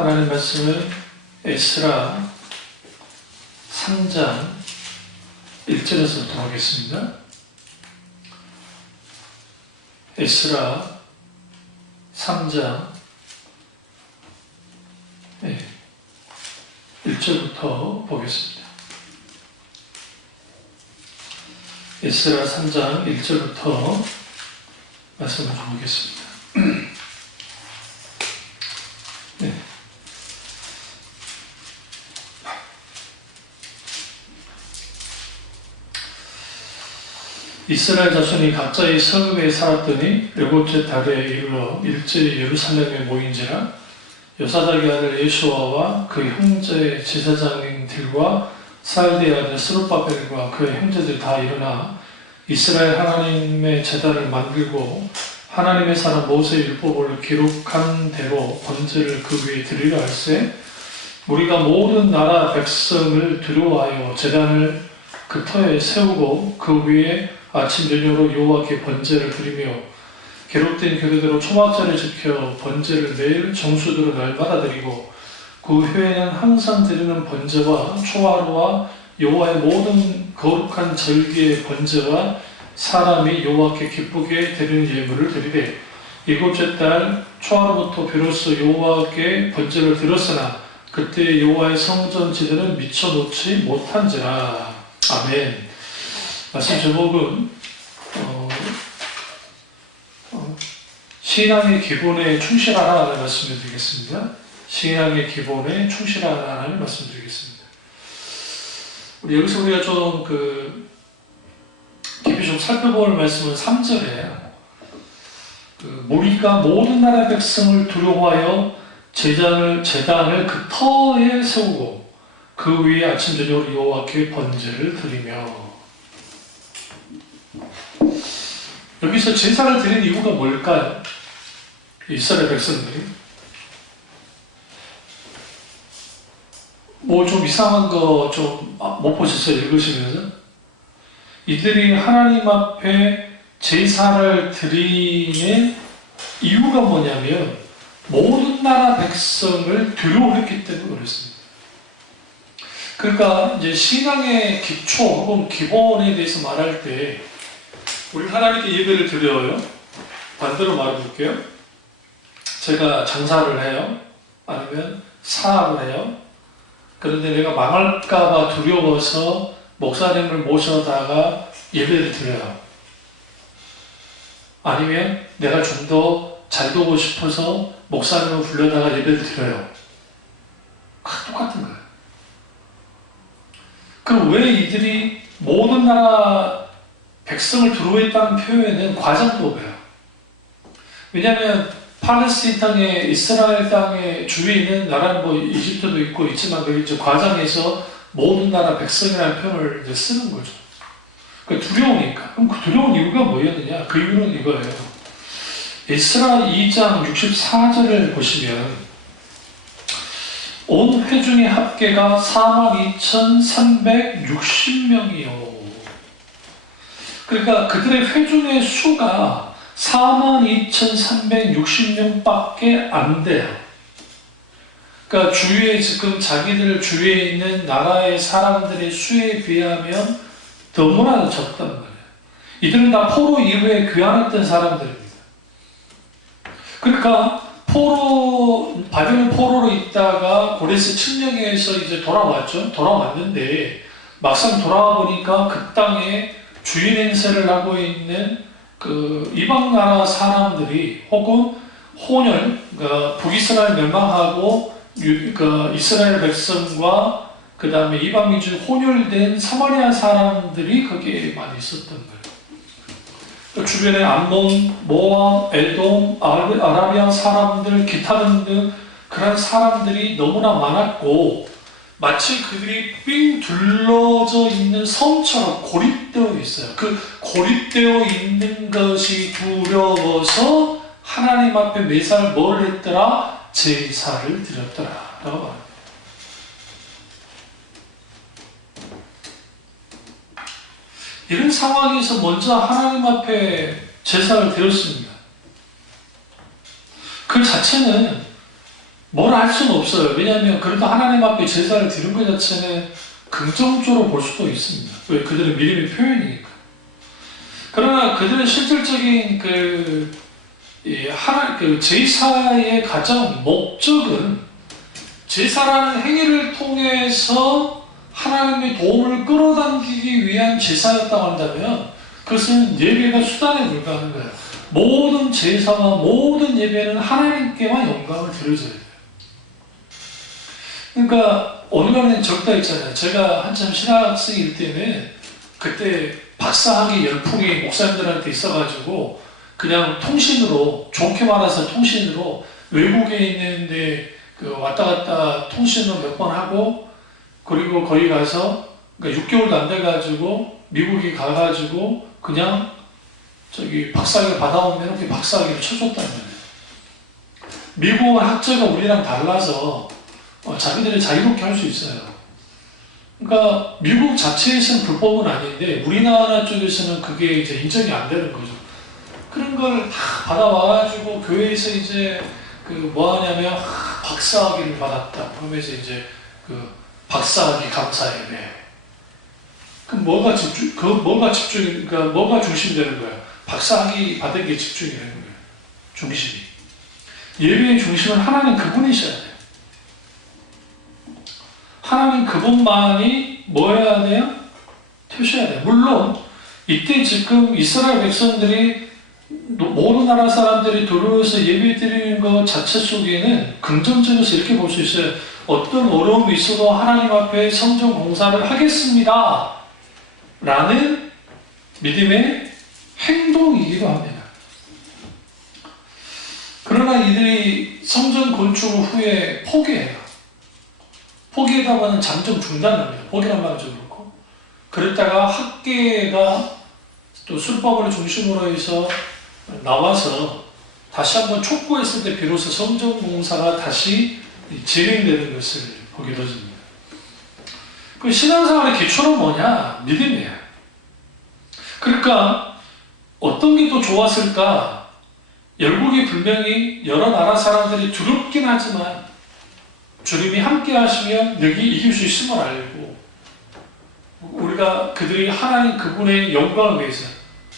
하나님 말씀을 에스라 3장 1절에서부터 하겠습니다. 에스라 3장 1절부터 보겠습니다. 에스라 3장 1절부터 말씀을 좀 보겠습니다. 네. 이스라엘 자손이 각자의 성읍에 살았더니 일곱째 달에 이르러 일제히 예루살렘에 모인지라 요사닥의 아들 예수아와 그 형제 제사장님들과 살디의 아들 스룹바벨과 그의 형제들 다 일어나 이스라엘 하나님의 제단을 만들고 하나님의 사람 모세의 율법을 기록한 대로 번제를 그 위에 드리려 할세 우리가 모든 나라 백성을 두려워하여 제단을 그 터에 세우고 그 위에 아침 저녁으로 여호와께 번제를 드리며 기록된 규례대로 초막절을 지켜 번제를 매일 정수대로 날마다 드리고 그 후에는 항상 드리는 번제와 초하루와 여호와의 모든 거룩한 절기의 번제와 사람이 여호와께 기쁘게 드리는 예물을 드리되 일곱째 달 초하루부터 비로소 여호와께 번제를 드렸으나 그때 여호와의 성전 지대는 미쳐놓지 못한지라. 아멘. 말씀 제목은 신앙의 기본에 충실하라는 말씀을 드리겠습니다. 신앙의 기본에 충실하라는 말씀을 드리겠습니다. 여기서 우리가 좀 깊이 좀 살펴볼 말씀은 3절에 우리가 모든 나라 백성을 두려워하여 제단을 그 터에 세우고 그 위에 아침 저녁으로 여호와께 번제를 드리며. 여기서 제사를 드린 이유가 뭘까요? 이스라엘 백성들이 뭐 좀 이상한 거 좀 못 보셨어요? 읽으시면서 이들이 하나님 앞에 제사를 드리는 이유가 뭐냐면 모든 나라 백성을 두려워했기 때문에 그렇습니다. 그러니까 이제 신앙의 기초 혹은 기본에 대해서 말할 때 우리 하나님께 예배를 드려요. 반대로 말해볼게요. 제가 장사를 해요. 아니면 사업을 해요. 그런데 내가 망할까봐 두려워서 목사님을 모셔다가 예배를 드려요. 아니면 내가 좀 더 잘 되고 싶어서 목사님을 불러다가 예배를 드려요. 똑같은 거예요. 그럼 왜 이들이 모든 나라 백성을 두려워했다는 표현은 과장법이에요. 왜냐하면 팔레스틴 땅에 이스라엘 땅에 주위에 있는 나라는 뭐 이집트도 있고 있지만 그 과장에서 모든 나라 백성이라는 표현을 이제 쓰는 거죠. 그러니까 두려우니까. 그럼 그 두려운 이유가 뭐였느냐? 그 이유는 이거예요. 에스라 2장 64절을 보시면 온 회중의 합계가 42,360명이요. 그러니까 그들의 회중의 수가 42,360명밖에 안 돼요. 그러니까 주위에 지금 자기들 주위에 있는 나라의 사람들의 수에 비하면 너무나 적단 말이에요. 이들은 다 포로 이후에 귀환했던 사람들입니다. 그러니까 바벨론 포로로 있다가 고레스 칙령에서 이제 돌아왔는데 막상 돌아와 보니까 그 땅에 주인 행세를 하고 있는 그 이방 나라 사람들이 혹은 그러니까 북이스라엘 멸망하고 이스라엘 백성과 그 다음에 이방 민족 혼혈된 사마리아 사람들이 거기에 많이 있었던 거예요. 주변에 암몬, 모압, 에돔, 아라비아 사람들, 기타 등등 그런 사람들이 너무나 많았고 마치 그들이 삥 둘러져 있는 섬처럼 고립되어 있어요. 그 고립되어 있는 것이 두려워서 하나님 앞에 매사를 뭘 했더라? 제사를 드렸더라 라고 말합니다. 이런 상황에서 먼저 하나님 앞에 제사를 드렸습니다. 그 자체는 뭐라 할 수는 없어요. 왜냐하면 그래도 하나님 앞에 제사를 드린 것 자체는 긍정적으로 볼 수도 있습니다. 왜? 그들은 믿음의 표현이니까. 그러나 그들의 실질적인 제사의 가장 목적은 제사라는 행위를 통해서 하나님의 도움을 끌어당기기 위한 제사였다고 한다면 그것은 예배가 수단에 불과한 거예요. 모든 제사와 모든 예배는 하나님께만 영광을 드려줘야 돼요. 그러니까 오늘날에는 적다 있잖아요. 제가 한참 신학생일 때는 그때 박사학위 열풍이 목사님들한테 있어가지고 그냥 통신으로, 좋게 말해서 통신으로 외국에 있는데 왔다 갔다 통신으로 몇 번 하고, 그리고 거기 가서 그러니까 6개월도 안 돼가지고 미국에 가가지고 그냥 저기 박사학위를 받아오면 이렇게 박사학위를 쳐줬다는 거예요. 미국은 학제가 우리랑 달라서 자기들이 자유롭게 할 수 있어요. 그러니까 미국 자체에서는 불법은 아닌데 우리나라 쪽에서는 그게 이제 인정이 안 되는 거죠. 그런 걸 다 받아와가지고 교회에서 이제 뭐 하냐면 박사학위를 받았다. 그러면서 이제 박사학위 감사예배. 그럼 뭐가 중심되는 거야? 박사학위 받은 게 집중이 되는 거예요. 중심이. 예배의 중심은 하나님 그분이셔야 돼요. 하나님 그분만이 뭐 해야 돼요? 태우셔야 돼요. 물론 이때 지금 이스라엘 백성들이 모든 나라 사람들이 들어와서 예배 드리는 것 자체 속에는 긍정적으로서 이렇게 볼 수 있어요. 어떤 어려움이 있어도 하나님 앞에 성전 공사를 하겠습니다. 라는 믿음의 행동이기도 합니다. 그러나 이들이 성전 건축 후에 포기해요. 포기하다가는 잠정 중단합니다. 포기란 말은 좀 그렇고. 그랬다가 학계가 또 술법을 중심으로 해서 나와서 다시 한번 촉구했을 때 비로소 성전 공사가 다시 진행되는 것을 보게 되어집니다. 그 신앙생활의 기초는 뭐냐? 믿음이에요. 그러니까 어떤 게 더 좋았을까? 열국이 분명히 여러 나라 사람들이 두렵긴 하지만 주님이 함께 하시면 너희 이길 수 있음을 알고 우리가 그들이 하나님 그분의 영광을 위해서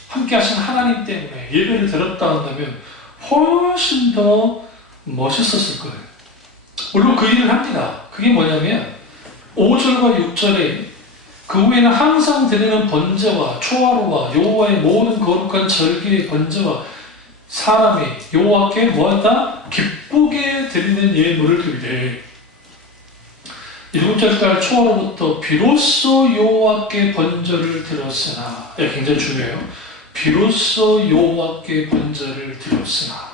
함께 하신 하나님 때문에 예배를 드렸다 한다면 훨씬 더 멋있었을 거예요. 물론 그 일을 합니다. 그게 뭐냐면 5절과 6절에 그 후에는 항상 드리는 번제와 초하루와 여호와의 모든 거룩한 절기의 번제와 사람이 여호와께 뭐한다? 기쁘게 드리는 예물을 드리되 7절까지 초하루부터 비로소 여호와께 번제를 드렸으나 굉장히 중요해요. 비로소 여호와께 번제를 드렸으나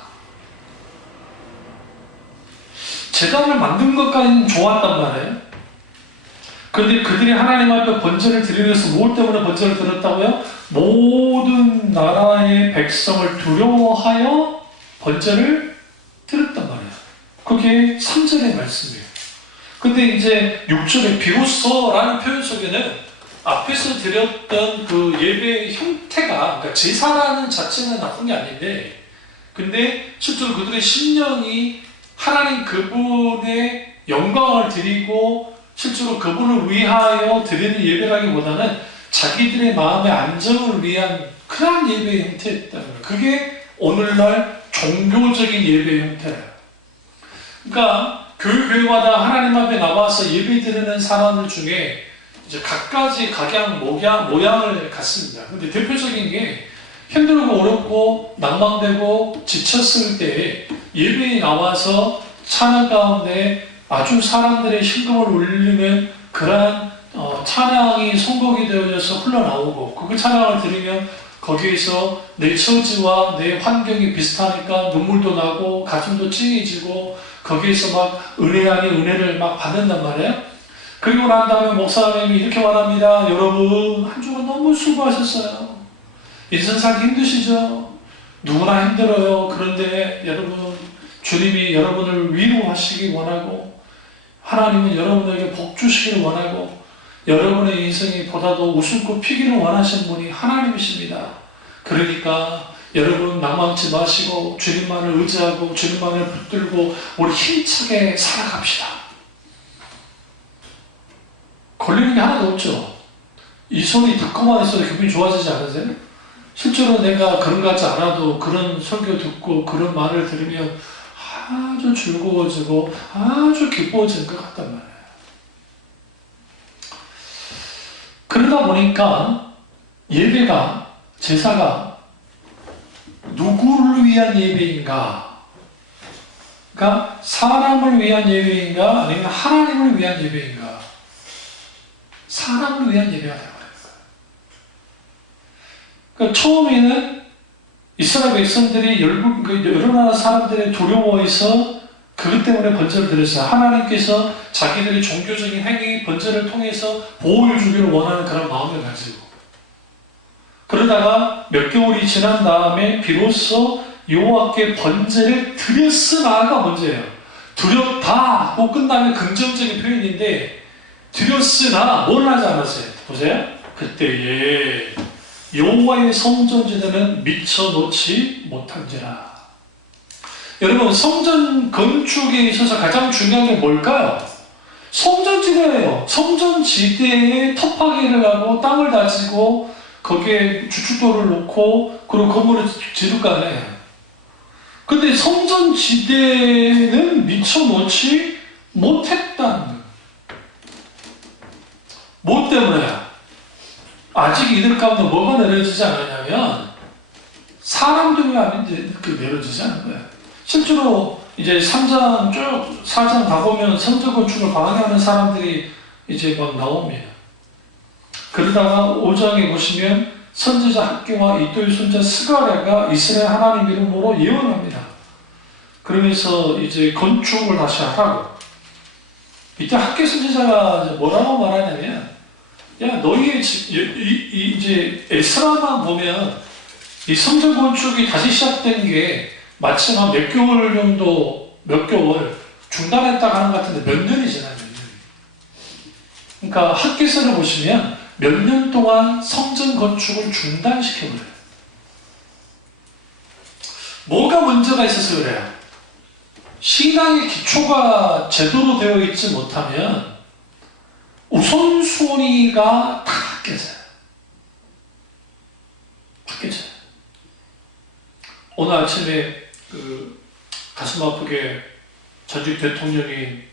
제단을 만든 것까지는 좋았단 말이에요. 그런데 그들이 하나님 앞에 번제를 드리면서 무엇 때문에 번제를 드렸다고요? 모든 나라의 백성을 두려워하여 번제를 드렸단 말이에요. 그게 3절의 말씀이에요. 근데 이제 6절에 비로소라는 표현 속에는 앞에서 드렸던 그 예배의 형태가, 그러니까 제사라는 자체는 나쁜 게 아닌데, 근데 실제로 그들의 심령이 하나님 그분의 영광을 드리고 실제로 그분을 위하여 드리는 예배라기보다는 자기들의 마음의 안정을 위한 그런 예배의 형태였다는 거예요. 그게 오늘날 종교적인 예배의 형태예요. 그러니까 교회마다 하나님 앞에 나와서 예배 드리는 사람들 중에 이제 각가지 모양을 갖습니다. 근데 대표적인 게 힘들고 어렵고 낭망되고 지쳤을 때 예배에 나와서 찬양 가운데 아주 사람들의 심금을 울리는 그러한 찬양이 선곡이 되어져서 흘러나오고 그 찬양을 들으면 거기에서 내 처지와 내 환경이 비슷하니까 눈물도 나고 가슴도 찡해지고 거기에서 막 은혜 아닌 은혜를 막 받는단 말이에요. 그리고 난 다음에 목사님이 이렇게 말합니다. 여러분 한 주간 너무 수고하셨어요. 인생 살기 힘드시죠? 누구나 힘들어요. 그런데 여러분 주님이 여러분을 위로하시기 원하고 하나님은 여러분에게 복 주시기를 원하고 여러분의 인생이 보다 더 웃음꽃 피기를 원하시는 분이 하나님이십니다. 그러니까 여러분 낭망치 마시고 주님만을 의지하고 주님만을 붙들고 우리 힘차게 살아갑시다. 걸리는 게 하나도 없죠. 이 소리 듣고만 있어도 기분이 좋아지지 않으세요? 실제로 내가 그런 것 같지 않아도 그런 설교 듣고 그런 말을 들으면 아주 즐거워지고 아주 기뻐지는 것 같단 말이에요. 그러다 보니까 예배가, 제사가 누구를 위한 예배인가? 그러니까 사람을 위한 예배인가? 아니면 하나님을 위한 예배인가? 사람을 위한 예배가 되어버려요. 그러니까 처음에는 이스라엘 백성들이 여러 나라 사람들의 두려워해서 그것 때문에 번제를 드렸어요. 하나님께서 자기들의 종교적인 행위, 번제를 통해서 보호를 주기를 원하는 그런 마음을 가지고 그러다가 몇 개월이 지난 다음에 비로소 여호와께 번제를 드렸으나가 문제예요. 드렸다 하고 끝나면 긍정적인 표현인데 드렸으나 뭘 하지 않았어요? 보세요. 그때에 여호와의 성전지대는 미쳐놓지 못한지라. 여러분 성전 건축에 있어서 가장 중요한 게 뭘까요? 성전지대예요. 성전지대에 텃파기를 하고 땅을 다지고 거기에 주춧돌을 놓고 그리고 건물을 지을 거 아니에요. 근데 성전지대는 미쳐놓지 못했다는 거예요. 뭐 때문에? 아직 이들 가운데 뭐가 내려지지 않았냐면 사람들이 내려지지 않은 거예요. 실제로 이제 3장 쭉 4장 가보면 성전 건축을 방해하는 사람들이 이제 막 나옵니다. 그러다가 5장에 보시면 선지자 학개와 이도의 손자 스가랴가 이스라엘 하나님 이름으로 예언합니다. 그러면서 이제 건축을 다시 하라고. 이때 학개 선지자가 뭐라고 말하냐면 야 너희의 이제 에스라만 보면 이 성전 건축이 다시 시작된 게 마침 한 몇 개월 정도 몇 개월 중단했다고 하는 것 같은데 몇 년이 지나요. 몇 년이. 그러니까 학개서를 보시면 몇 년 동안 성전 건축을 중단시켜버려요. 뭐가 문제가 있어서 그래요? 신앙의 기초가 제대로 되어 있지 못하면 우선순위가 다 깨져요. 다 깨져요. 오늘 아침에 가슴 아프게 전직 대통령인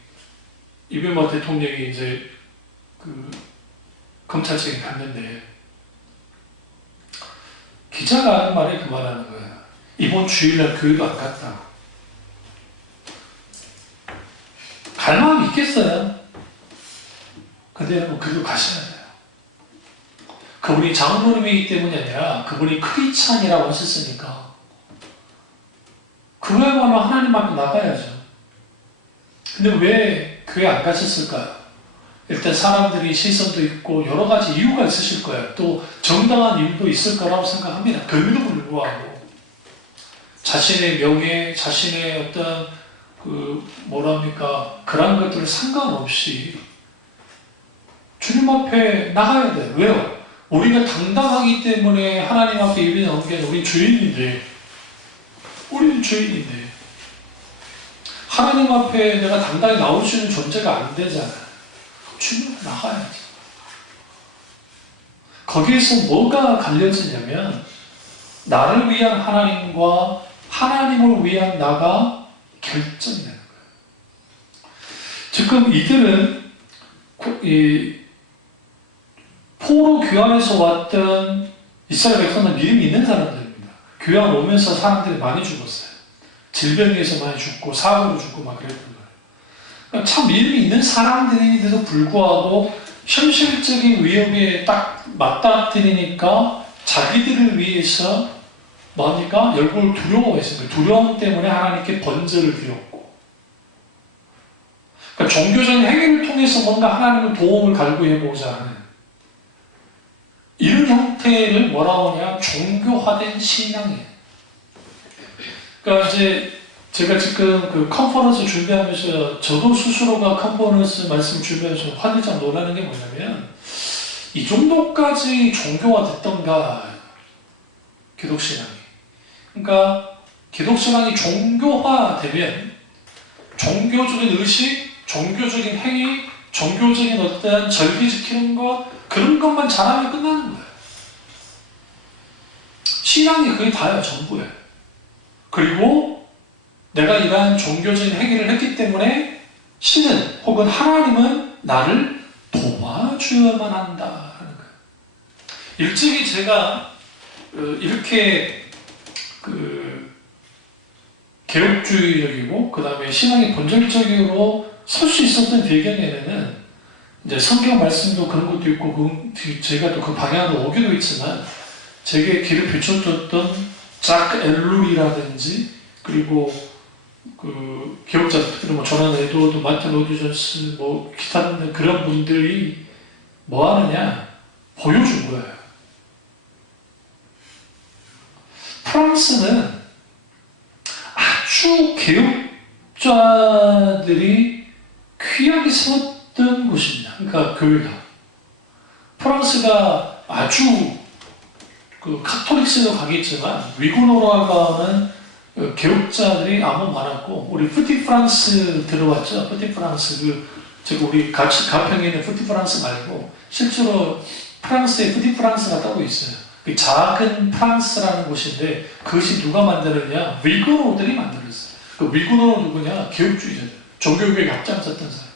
이명박 대통령이 이제 검찰청에 갔는데 기자가 하는 말이 그 말하는 거예요. 이번 주일날 교회도 안 갔다. 갈 마음이 있겠어요? 근데 여러분 그래도 가셔야 돼요. 그분이 장로님이기 때문이 아니라 그분이 크리스찬이라고 하셨으니까 그거야말로 하나님 앞에 나가야죠. 근데 왜 교회 안 가셨을까요? 일단 사람들이 시선도 있고 여러 가지 이유가 있으실 거예요. 또 정당한 이유도 있을 거라고 생각합니다. 그럼에도 불구하고 자신의 명예, 자신의 어떤 그런 것들을 상관없이 주님 앞에 나가야 돼요. 왜요? 우리가 당당하기 때문에 하나님 앞에 예배 나오는 게 아니라 우리 주인인데 우리는 주인인데 하나님 앞에 내가 당당히 나올 수 있는 존재가 안 되잖아요. 주님 앞에 나가야지. 거기에서 뭐가 갈려지냐면 나를 위한 하나님과 하나님을 위한 나가 결정이 되는 거예요. 지금 이들은 포로 교환에서 왔던 이스라엘 백성은 믿음이 있는 사람들입니다. 교환 오면서 사람들이 많이 죽었어요. 질병에서 많이 죽고 사고로 죽고 막 그랬던 거예요. 그러니까 참 믿음이 있는 사람들인데도 불구하고 현실적인 위협에 딱 맞닥뜨리니까 자기들을 위해서 뭐니까 열골 두려워했습니다. 두려움 때문에 하나님께 번제를 드렸고, 그러니까 종교적인 행위를 통해서 뭔가 하나님의 도움을 갈구해보자 하는 이런 형태를 뭐라고 하냐? 종교화된 신앙이에요. 그러니까 이제 제가 지금 그 컨퍼런스 준비하면서 저도 스스로가 컨퍼런스 말씀 준비하면서 화들짝 놀라는 게 뭐냐면 이 정도까지 종교화됐던가 기독신앙이 그러니까 기독신앙이 종교화되면 종교적인 의식, 종교적인 행위, 종교적인 어떠한 절기 지키는 것, 그런 것만 잘하면 끝나는 거예요. 신앙이 그게 다예요, 전부예요. 그리고 내가 이러한 종교적인 행위를 했기 때문에 신은 혹은 하나님은 나를 도와줘야만 한다는 거예요. 일찍이 제가 이렇게 개혁주의적이고 그 다음에 신앙이 본질적으로 설 수 있었던 배경에는 이제 성경 말씀도 그런 것도 있고 제가 또 그 방향으로 오기도 있지만 제게 길을 비춰줬던 작 엘룰이라든지 그리고 그 개혁자들 특히 뭐 조난 에드워드, 마틴 로드 존스 뭐 기타 등등 그런 분들이 뭐 하느냐 보여준 거예요. 프랑스는 아주 개혁자들이 귀하게 세웠던 곳입니다. 그러니까 교회가. 프랑스가 아주 그 카톨릭스도 가겠지만 위구노라고 하는 개혁자들이 아무 많았고 우리 푸티 프랑스 들어왔죠. 푸티 프랑스 제가 우리 가평에 있는 푸티 프랑스 말고 실제로 프랑스에 푸티 프랑스가 따로 있어요. 그 작은 프랑스라는 곳인데 그것이 누가 만들었냐? 위구노들이 만들었어요. 그 위구노는 누구냐? 개혁주의자들. 종교개혁에 앞장섰던 사람들.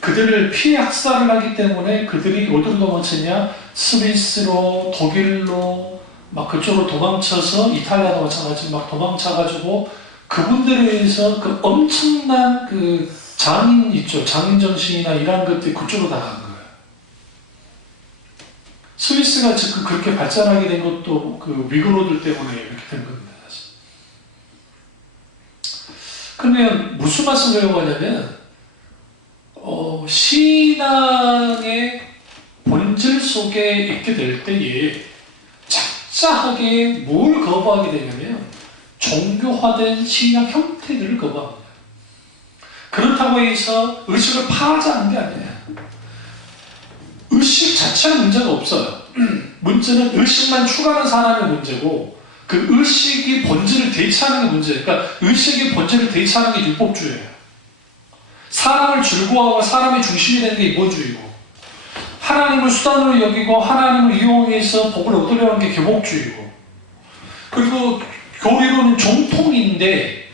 그들을 피해 학살을 하기 때문에 그들이 어디로 도망쳤냐? 스위스로, 독일로, 막 그쪽으로 도망쳐서 이탈리아도 마찬가지로 막 도망쳐가지고 그분들에 의해서 그 엄청난 그 장인 있죠. 장인정신이나 이런 것들이 그쪽으로 다 간 거예요. 스위스가 지금 그렇게 발전하게 된 것도 그 위그노들 때문에 이렇게 된 겁니다. 사실. 그러면 무슨 말씀을 배워가냐면 신앙의 본질 속에 있게 될 때에 작자하게 뭘 거부하게 되냐면 종교화된 신앙 형태들을 거부합니다. 그렇다고 해서 의식을 파하자는 게 아니에요. 의식 자체는 문제가 없어요. 문제는 의식만 추구하는 사람의 문제고 그 의식이 본질을 대체하는 게 문제예요. 그러니까 의식이 본질을 대체하는 게 율법주의예요. 사람을 즐거워하고 사람이 중심이 되는 게 이본주의고 하나님을 수단으로 여기고 하나님을 이용해서 복을 얻으려는 게 계복주의고 그리고 교리로는 정통인데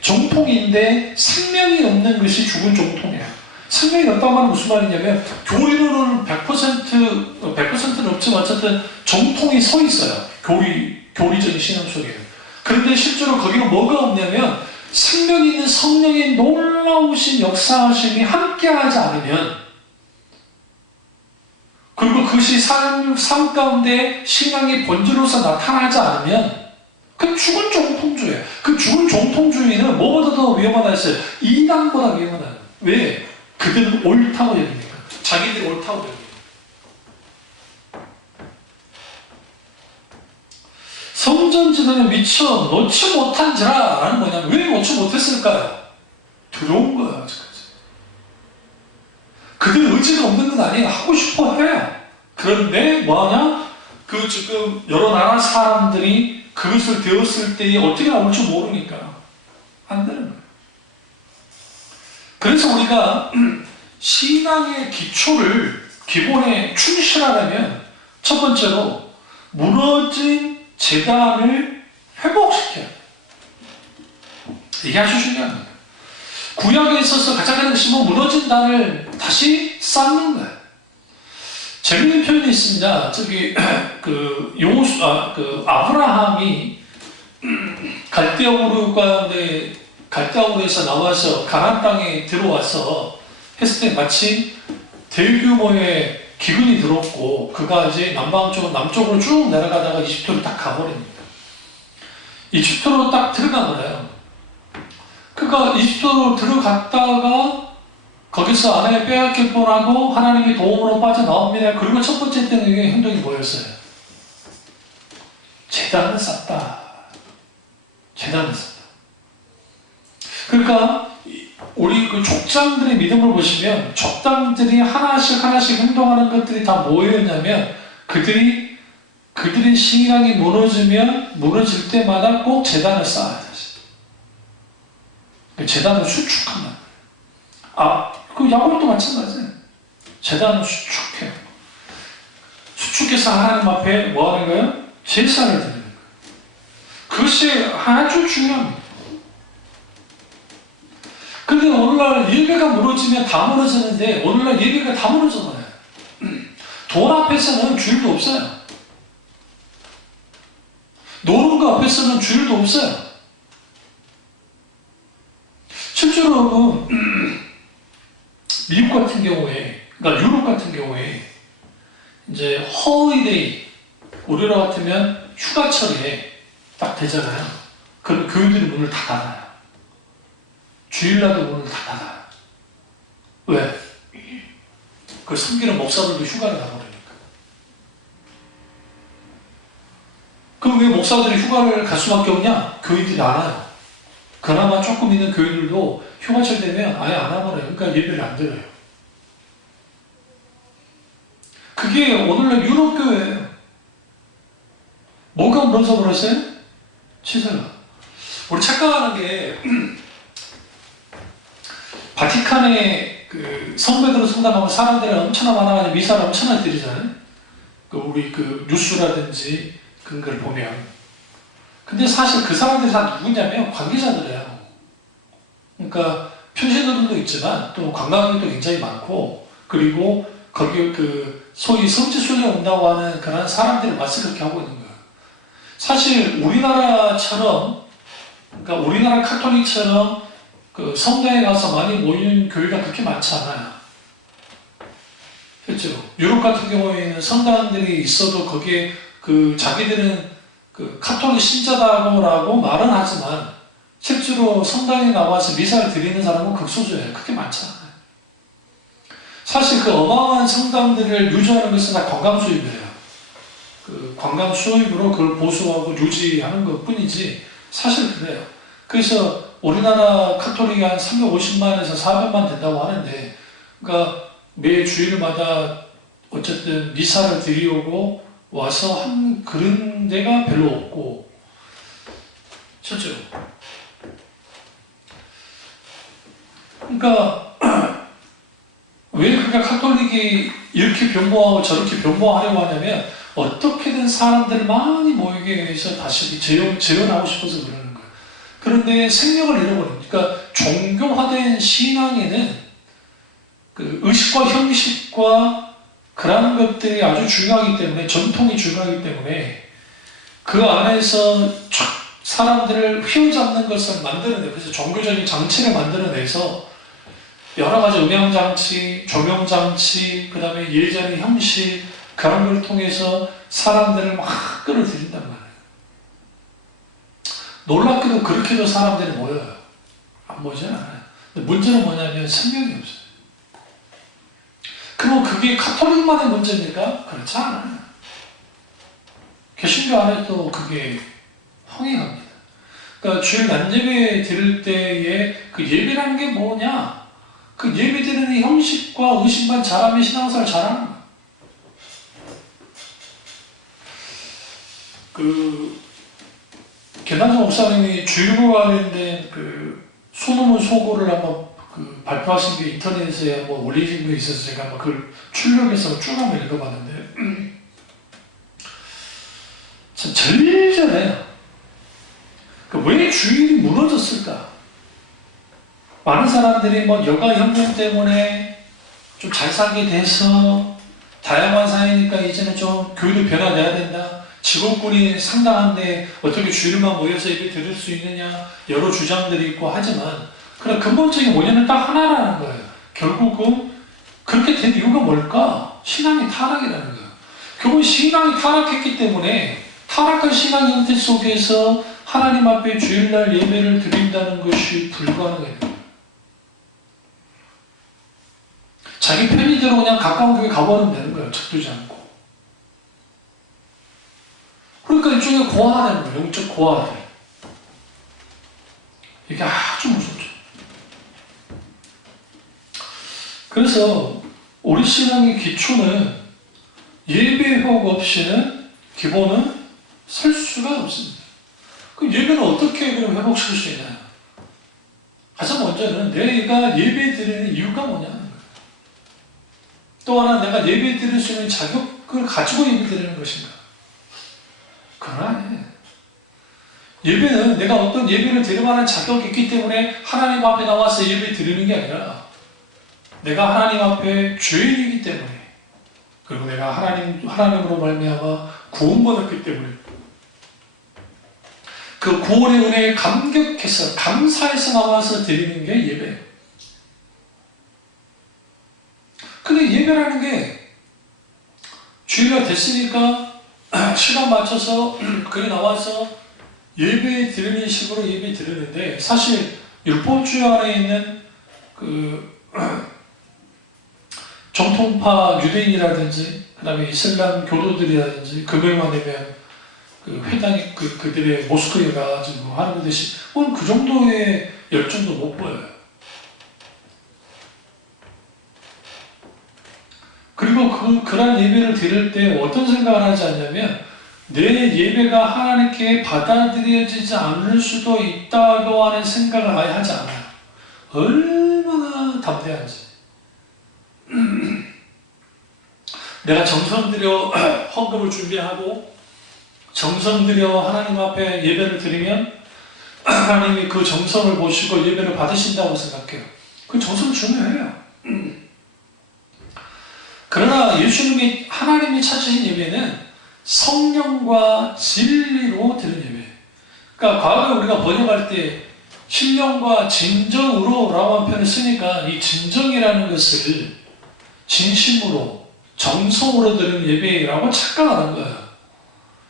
생명이 없는 것이 죽은 정통이에요. 생명이 없다는 말은 무슨 말이냐면 교리로는 100%는 없지만 어쨌든 정통이 서 있어요. 교리적인 신앙 속에. 그런데 실제로 거기는 뭐가 없냐면 생명이 있는 성령의 놀라우신 역사하심이 함께하지 않으면 그리고 그것이 삶 가운데 신앙의 본질로서 나타나지 않으면 그 죽은 정통주의예요. 그 죽은 정통주의는 뭐보다 더 위험하다 했어요. 이단보다 위험하다. 왜? 그들은 옳다고 여기니까. 자기들이 옳다고 여기니까. 성전 지도에 미쳐 놓지 못한지라 라는 뭐냐면 왜 놓지 못했을까요? 들어온 거야 아직까지. 그들 의지가 없는 건 아니에요. 하고 싶어 해요. 그런데 뭐하냐? 그 지금 여러 나라 사람들이 그것을 배웠을 때에 어떻게 나올지 모르니까 안 되는 거예요. 그래서 우리가 신앙의 기본에 충실하려면 첫 번째로 무너진 재단을 회복시켜야 돼요. 이게 아주 중요한 거예요. 구약에 있어서 가장 큰 것이 무너진 단을 다시 쌓는 거예요. 재밌는 표현이 있습니다. 저기 아브라함이 갈대아우르에서 나와서 가나안 땅에 들어와서 했을 때 마치 대규모의 기근이 들었고 그가 이제 남쪽으로 쭉 내려가다가 이집트로 딱 가버립니다. 이집트로 딱 들어가버려요. 그가 이집트로 들어갔다가 거기서 아내를 빼앗길 뻔하고 하나님의 도움으로 빠져나옵니다. 그리고 첫 번째 때는 행동이 뭐였어요? 제단을 쌓다. 그러니까 우리 그 족장들의 믿음을 보시면 족장들이 하나씩 행동하는 것들이 다 뭐였냐면 그들이 그들의 신앙이 무너질 때마다 꼭 제단을 쌓아야 돼. 제단을 수축한다. 그 야곱도 마찬가지예요. 제단을 수축해요. 수축해서 하나님 앞에 뭐 하는 거예요? 제사를 드리는 거예요. 그것이 아주 중요합니다. 그런데 오늘날 예배가 무너지면 다 무너지는데 오늘날 예배가 다 무너져버려요. 돈 앞에서는 주일도 없어요. 노는 거 앞에서는 주일도 없어요. 실제로 미국 같은 경우에, 그러니까 유럽 같은 경우에 이제 허리데이, 우리나라 같으면 휴가철에 딱 되잖아요. 그럼 교회들이 문을 다 닫아요. 주일날도 문을 다 닫아요. 왜? 그 섬기는 목사들도 휴가를 가버리니까. 그럼 왜 목사들이 휴가를 갈 수밖에 없냐? 교인들이 안 와요. 그나마 조금 있는 교인들도 휴가철 되면 아예 안 와버려요. 그러니까 예배를 안 드려요. 그게 오늘날 유럽 교회예요. 뭐가 무너져 버렸어요? 치사가. 우리 착각하는 게 바티칸에 그 성배들을 성당하면 사람들이 엄청나 많아가지고 미사를 엄청나게 드리잖아요. 우리 그 뉴스라든지 그런 걸 보면. 근데 사실 그 사람들이 다 누구냐면 관계자들이에요. 그러니까 편신들도 있지만 또 관광객도 굉장히 많고, 그리고 거기 그 소위 성지순례 온다고 하는 그런 사람들이 와서 그렇게 하고 있는 거예요. 사실 우리나라처럼, 그러니까 우리나라 카톨릭처럼 그 성당에 가서 많이 모이는 교회가 그렇게 많지 않아요. 실제로 유럽 같은 경우에는 성당들이 있어도 거기에 그 자기들은 그 카톨릭 신자다라고 말은 하지만 실제로 성당에 나와서 미사를 드리는 사람은 극소수예요. 그렇게 많지 않아요. 사실 그 어마어마한 성당들을 유지하는 것은 다 관광 수입이에요. 그 관광 수입으로 그걸 보수하고 유지하는 것 뿐이지 사실 그래요. 그래서 우리나라 카톨릭이 한 350만에서 400만 된다고 하는데, 그러니까 매 주일마다 어쨌든 미사를 드리려고 와서 한 그런 데가 별로 없고, 실제로. 그러니까 왜 그러니까 카톨릭이 이렇게 변모하고 저렇게 변모하려고 하냐면 어떻게든 사람들 많이 모이게 해서 다시 재현하고 싶어서 그러는 거예요. 그런데 생명을 잃어버립니다. 그러니까 종교화된 신앙에는 그 의식과 형식과 그런 것들이 아주 중요하기 때문에, 전통이 중요하기 때문에 그 안에서 사람들을 휘어잡는 것을 만들어내요. 그래서 종교적인 장치를 만들어내서 여러 가지 음향장치, 조명장치, 그 다음에 예전의 형식, 그런 걸 통해서 사람들을 막 끌어들인단 말이에요. 놀랍게도 그렇게도 사람들이 모여요. 안 모이진 않아요. 근데 문제는 뭐냐면 생명이 없어요. 그럼 그게 카톨릭만의 문제입니까? 그렇지 않아요. 개신교 안에도 그게 흥행합니다. 그러니까 주일 낮예배 드릴 때에 그 예배라는 게 뭐냐? 그 예배 드리는 형식과 의식만 잘하면 신앙생활 잘하는 거예요. 그 개단장 목사님이 주일과 관련된 그 소노문 소고를 한번 그 발표하신 게 인터넷에 한번 올리신 게 있어서 제가 한번 그걸 출력해서 쭉 한번 읽어봤는데 참 절절해요. 왜 주일이 무너졌을까? 많은 사람들이 뭐 여가 혁명 때문에 좀 잘 살게 돼서 다양한 사회니까 이제는 좀 교회도 변화돼야 된다. 직업군이 상당한데 어떻게 주일만 모여서 예배 드릴 수 있느냐, 여러 주장들이 있고 하지만 그런 근본적인 원인은 딱 하나라는 거예요. 결국은 그렇게 된 이유가 뭘까? 신앙의 타락이라는 거예요. 결국 신앙이 타락했기 때문에 타락한 신앙 형태 속에서 하나님 앞에 주일날 예배를 드린다는 것이 불가능해요. 자기 편의대로 그냥 가까운 교회 가버리면 되는 거예요. 적두지 않고. 그러니까 일종의 고아라는 거예요. 영적 고아들. 이게 아주 무섭죠. 그래서 우리 신앙의 기초는 예배회복 없이는 기본은 설 수가 없습니다. 그럼 예배는 어떻게 그럼 회복시킬 수 있나요? 가장 먼저는 내가 예배 드리는 이유가 뭐냐는 거예요. 또 하나 내가 예배 드릴 수 있는 자격을 가지고 예배 드리는 것인가? 그건 아니에요. 예배는 내가 어떤 예배를 드릴 만한 자격이 있기 때문에 하나님 앞에 나와서 예배 드리는 게 아니라 내가 하나님 앞에 죄인이기 때문에 그리고 내가 하나님으로 말미암아 구원받았기 때문에 그 구원의 은혜에 감격해서 감사해서 나와서 드리는 게 예배예요. 근데 예배라는 게 주일가 됐으니까 시간 맞춰서 그리 나와서 예배 드리는 식으로 예배 드리는데 사실 율법주의 안에 있는 그 정통파 유대인이라든지 그 다음에 이슬람 교도들이라든지 금요일만 되면 그 회당이 그들의 모스크에 가가지고 하는 듯이 오늘 그 정도의 열정도 못 보여요. 그리고 그런 예배를 드릴 때 어떤 생각을 하지 않냐면 내 예배가 하나님께 받아들여지지 않을 수도 있다고 하는 생각을 아예 하지 않아요. 얼마나 담대한지. 내가 정성 들여 헌금을 준비하고 정성 들여 하나님 앞에 예배를 드리면 하나님이 그 정성을 보시고 예배를 받으신다고 생각해요. 그 정성 중요해요. 그러나 예수님이 하나님이 찾으신 예배는 성령과 진리로 드는 예배. 그러니까 과거에 우리가 번역할 때 신령과 진정으로 라고 한 표현을 쓰니까 이 진정이라는 것을 진심으로 정성으로 드는 예배라고 착각하는 거예요.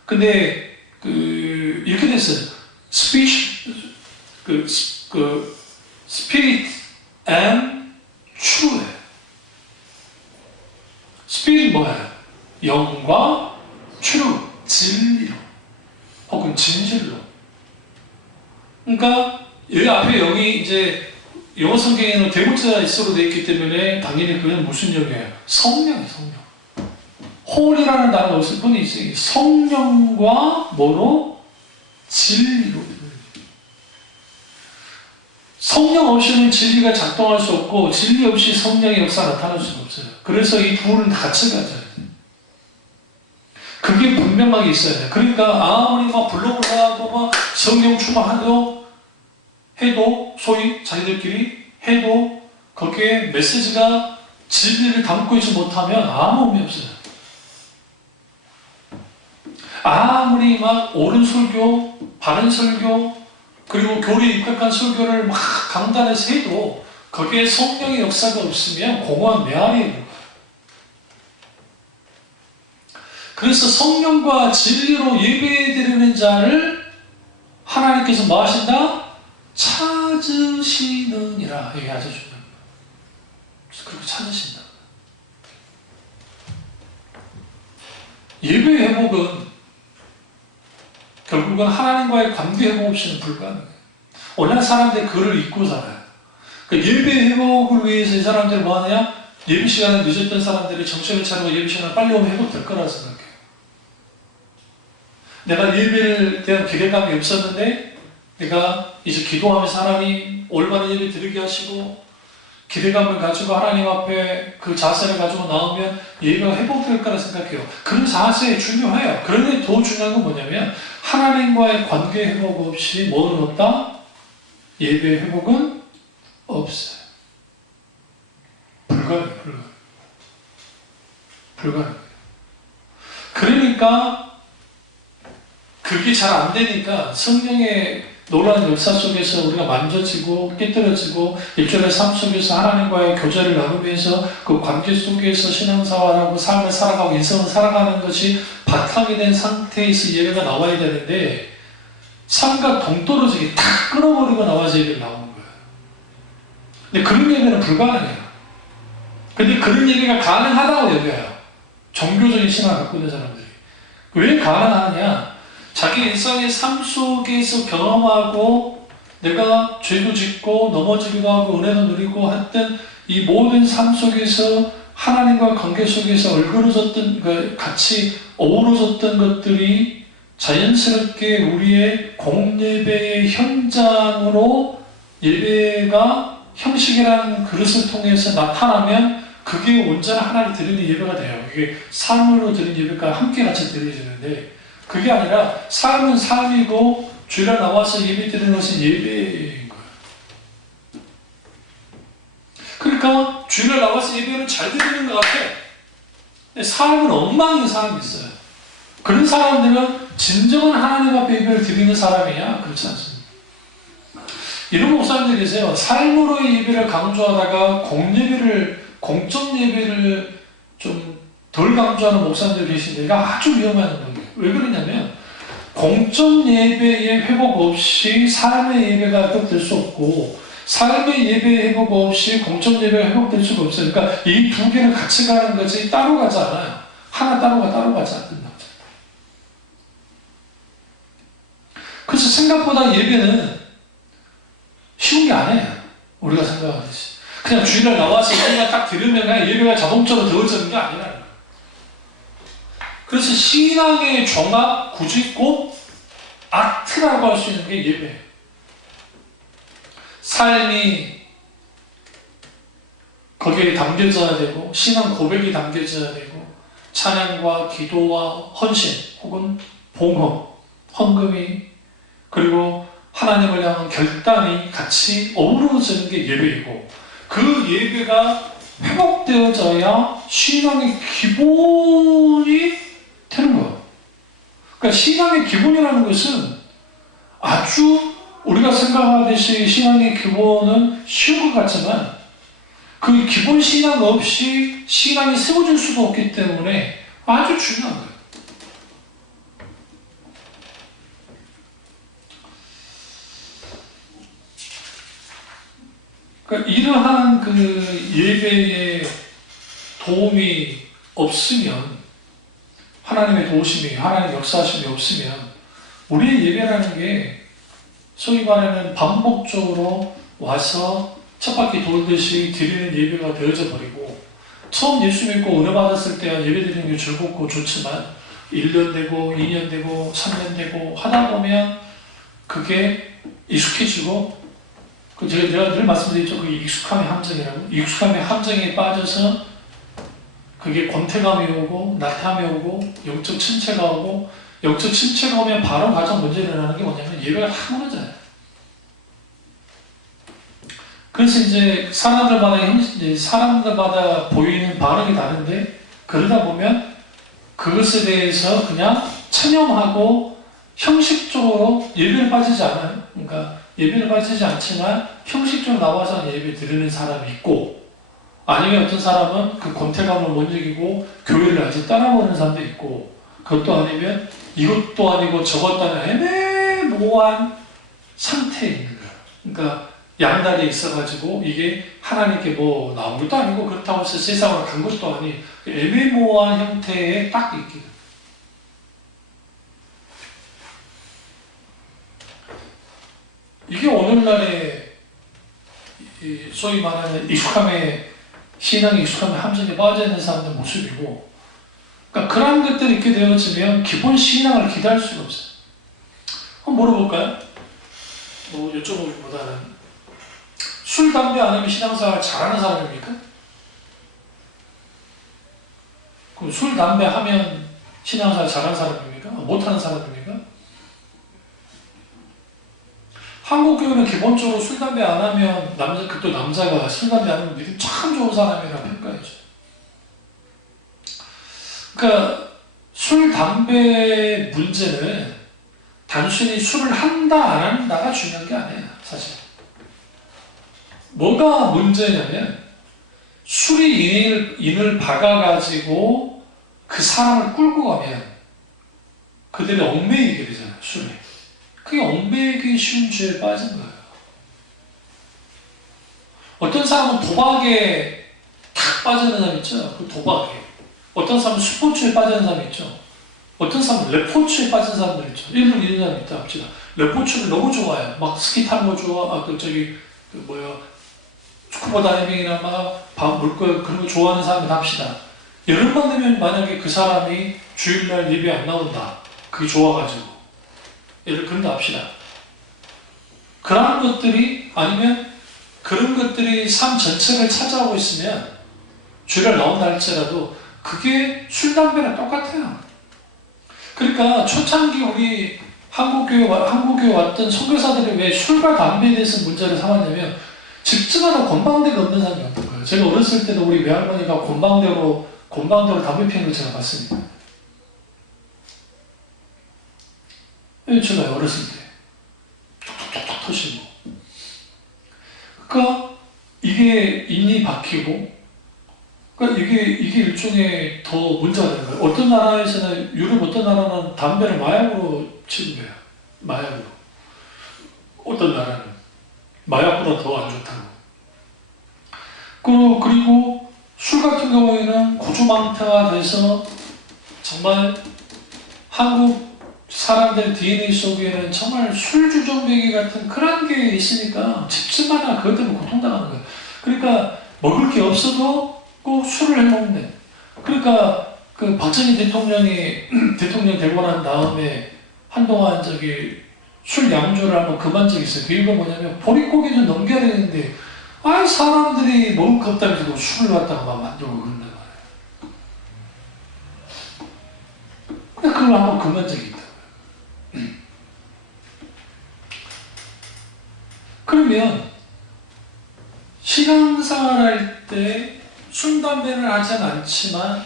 근데 이렇게 됐어요. Spirit and truth. Spirit 뭐예요? 영과 true, 진리로 혹은 진실로. 그러니까 여기 앞에 여기 이제 영어 성경에는 대문자 S로 되어 있기 때문에 당연히 그건 무슨 영이에요? 성령이에요, 성령. 홀이라는 단어가 없을 뿐이지 성령과 뭐로? 진리로. 성령 없이는 진리가 작동할 수 없고 진리 없이 성령의 역사가 나타날 수가 없어요. 그래서 이 둘은 같이 가져야 돼요. 그게 분명하게 있어야 돼요. 그러니까 아무리 막 불러보려고 막 성령 충만하고 해도 소위 자기들끼리 해도 거기에 메시지가 진리를 담고 있지 못하면 아무 의미 없어요. 아무리 막 옳은 설교, 바른 설교, 그리고 교리에 입각한 설교를 막 강단에서 해도 거기에 성령의 역사가 없으면 공허한 메아리예요. 그래서 성령과 진리로 예배드리는 자를 하나님께서 뭐 하신다? 찾으시느니라. 이게 아주 중요합니다. 그렇게 찾으신다. 예배 회복은 결국은 하나님과의 관계 회복 없이는 불가능해요. 원래 사람들이 그를 잊고 살아요. 그러니까 예배 회복을 위해서 이 사람들이 뭐 하느냐? 예배 시간에 늦었던 사람들이 정신을 차리고 예배 시간에 빨리 오면 회복될 거라고 생각해요. 내가 예배에 대한 기대감이 없었는데 내가 이제 기도하면서 하나님 올바른 예배 드리게 하시고 기대감을 가지고 하나님 앞에 그 자세를 가지고 나오면 예배가 회복될 거라 생각해요. 그런 자세 중요해요. 그런데 더 중요한 건 뭐냐면 하나님과의 관계 회복 없이 뭐는 없다? 예배 회복은 없어요. 불가능해요. 그러니까 그게 잘 안 되니까 성령의 놀라운 역사 속에서 우리가 만져지고 깨뜨려지고 일주일의 삶 속에서 하나님과의 교제를 나누면서 그 관계 속에서 신앙생활하고 삶을 살아가고 인생을 살아가는 것이 바탕이 된 상태에서 예배가 나와야 되는데 삶과 동떨어지게 다 끊어버리고 나와서 예배가 나오는 거예요. 근데 그런 예배는 불가능해요. 근데 그런 예배가 가능하다고 여겨요. 종교적인 신앙을 갖고 있는 사람들이. 왜 가능하느냐? 자기 일상의 삶 속에서 경험하고 내가 죄도 짓고 넘어지기도 하고 은혜도 누리고 했던 이 모든 삶 속에서 하나님과 관계 속에서 얼그러졌던, 같이 어우러졌던 것들이 자연스럽게 우리의 공예배의 현장으로 예배가 형식이라는 그릇을 통해서 나타나면 그게 온전한 하나님 드리는 예배가 돼요. 이게 삶으로 드리는 예배가 함께 같이 드려지는데, 그게 아니라 삶은 삶이고 주일날 나와서 예배 드리는 것은 예배인 거예요. 그러니까 주일날 나와서 예배는 잘 드리는 것 같아. 근데 삶은 엉망인 사람이 있어요. 그런 사람들은 진정한 하나님 앞에 예배를 드리는 사람이야? 그렇지 않습니다. 이런 목사님들 계세요. 삶으로의 예배를 강조하다가 공적 예배를 좀 덜 강조하는 목사님들 계신데, 이거 아주 위험한 거예요. 왜 그러냐면, 공적 예배의 회복 없이 삶의 예배가 회복될 수 없고, 삶의 예배의 회복 없이 공적 예배가 회복될 수가 없어요. 그러니까 이 두 개는 같이 가는 거지 따로 가지 않아요. 하나 따로 가지 않는다. 그래서 생각보다 예배는 쉬운 게 아니에요. 우리가 생각하듯이. 그냥 주일날 나와서 예배가 딱 들으면 그냥 예배가 자동적으로 되어지는 게 아니라는 거예요. 그래서 신앙의 종합, 굳이 곧 아트라고 할 수 있는 게 예배예요. 삶이 거기에 담겨져야 되고, 신앙 고백이 담겨져야 되고, 찬양과 기도와 헌신 혹은 봉헌, 헌금이, 그리고 하나님을 향한 결단이 같이 어우러지는 게 예배이고, 그 예배가 회복되어져야 신앙의 기본이 되는 거예요. 그러니까 신앙의 기본이라는 것은 아주 우리가 생각하듯이 신앙의 기본은 쉬운 것 같지만, 그 기본 신앙 없이 신앙이 세워질 수가 없기 때문에 아주 중요한 거예요. 그러니까 이러한 그 예배에 도움이 없으면, 하나님의 도우심이, 하나님의 역사하심이 없으면, 우리의 예배라는 게 소위 말하는 반복적으로 와서 첫 바퀴 돌듯이 드리는 예배가 되어져 버리고, 처음 예수 믿고 은혜 받았을 때야 예배 드리는 게 즐겁고 좋지만 1년 되고 2년 되고 3년 되고 하다 보면 그게 익숙해지고, 제가 늘 말씀드렸죠. 그게 익숙함의 함정이라고. 익숙함의 함정에 빠져서 그게 권태감이 오고 나탐이 오고 영적 침체가 오고, 영적 침체가 오면 바로 가장 먼저 일어나는 게 뭐냐면 예배가 다 무너져요. 그래서 이제 사람들마다 보이는 반응이 다른데, 그러다 보면 그것에 대해서 그냥 체념하고 형식적으로 예배를 빠지지 않아요. 그러니까 예배를 빠지지 않지만 형식적으로 나와서 예배 드리는 사람이 있고, 아니면 어떤 사람은 그 권태감을 못 이기고 교회를 아직 따라오는 사람도 있고, 그것도 아니면 이것도 아니고 저것도 아니고 애매모호한 상태에 있는 거예요. 그러니까 양다리에 있어가지고 이게 하나님께 뭐 나온 것도 아니고 그렇다고 해서 세상으로 간 것도 아니, 애매모호한 형태에 딱 있게 돼요. 이게 오늘날의 소위 말하는 신앙의 익숙함의 함정에 빠져 있는 사람들 모습이고, 그러니까 그런 것들이 있게 되어지면 기본 신앙을 기대할 수가 없어요. 한번 물어볼까요? 뭐 여쭤보기보다는, 술, 담배 안 하면 신앙생활 잘하는 사람입니까? 그럼 술, 담배 하면 신앙생활 잘하는 사람입니까? 못하는 사람입니까? 한국 교회는 기본적으로 술, 담배 안 하면 또 남자가 술, 담배 안 하면 믿음 참 좋은 사람이라고 평가해줘. 그러니까 술, 담배 문제는 단순히 술을 한다 안 한다가 중요한 게 아니에요. 사실 뭐가 문제냐면, 술이 인을 박아가지고 그 사람을 끌고 가면 그들이 얽매이게 되잖아요. 술에. 그게 얽매이기 쉬운 죄에 빠진 거예요. 어떤 사람은 도박에 탁 빠지는 사람 있죠. 그 도박에. 어떤 사람은 스포츠에 빠지는 사람이 있죠. 어떤 사람은 레포츠에 빠진 사람들 있죠. 이런 사람이 있다 합시다. 레포츠를 너무 좋아해요. 막 스키 타는 거 좋아, 스쿠버 다이빙이나 막 물고 그런 거 좋아하는 사람이 합시다. 여름만 되면 만약에 그 사람이 주일날 예배 안 나온다. 그게 좋아가지고. 그런다 합시다. 그런 것들이 아니면 그런 것들이 삶 전체를 차지하고 있으면 주일날 나온다 할지라도 그게 술, 담배랑 똑같아요. 그러니까 초창기 우리 한국교회 왔던 선교사들이 왜 술과 담배에 대해서 문제를 삼았냐면 집집마다 건방대가 없는 사람이 없는 거예요. 제가 어렸을 때도 우리 외할머니가 건방대로 담배 피우는 걸 제가 봤습니다. 제가 어렸을 때 툭툭툭툭 터시고 그러니까 이게 인이 박히고 그러니까 이게 일종의 더 문제가 되는 거예요. 어떤 나라에서는 유럽 어떤 나라는 담배를 마약으로 취급해요. 마약으로. 어떤 나라는 마약보다 더 안 좋다고. 그리고 술 같은 경우에는 고주망태가 돼서 정말 한국 사람들 DNA 속에는 정말 술주정뱅이 같은 그런 게 있으니까 집집마다 그것 때문에 고통당하는 거예요. 그러니까 먹을 게 없어도 꼭 술을 해먹네. 그러니까 그 박정희 대통령이 대통령 되고 난 다음에 한동안 술 양조를 한번 그만 적이 있어요. 그 이유가 뭐냐면 보릿고개 좀 넘겨야 되는데 사람들이 먹을 거 없다면서 술을 갖다가 막 만들고 그런단 말이에요. 근데 그걸 한번 그만 적이 있다고요. 그러면 신앙생활할 때 술, 담배는 하진 않지만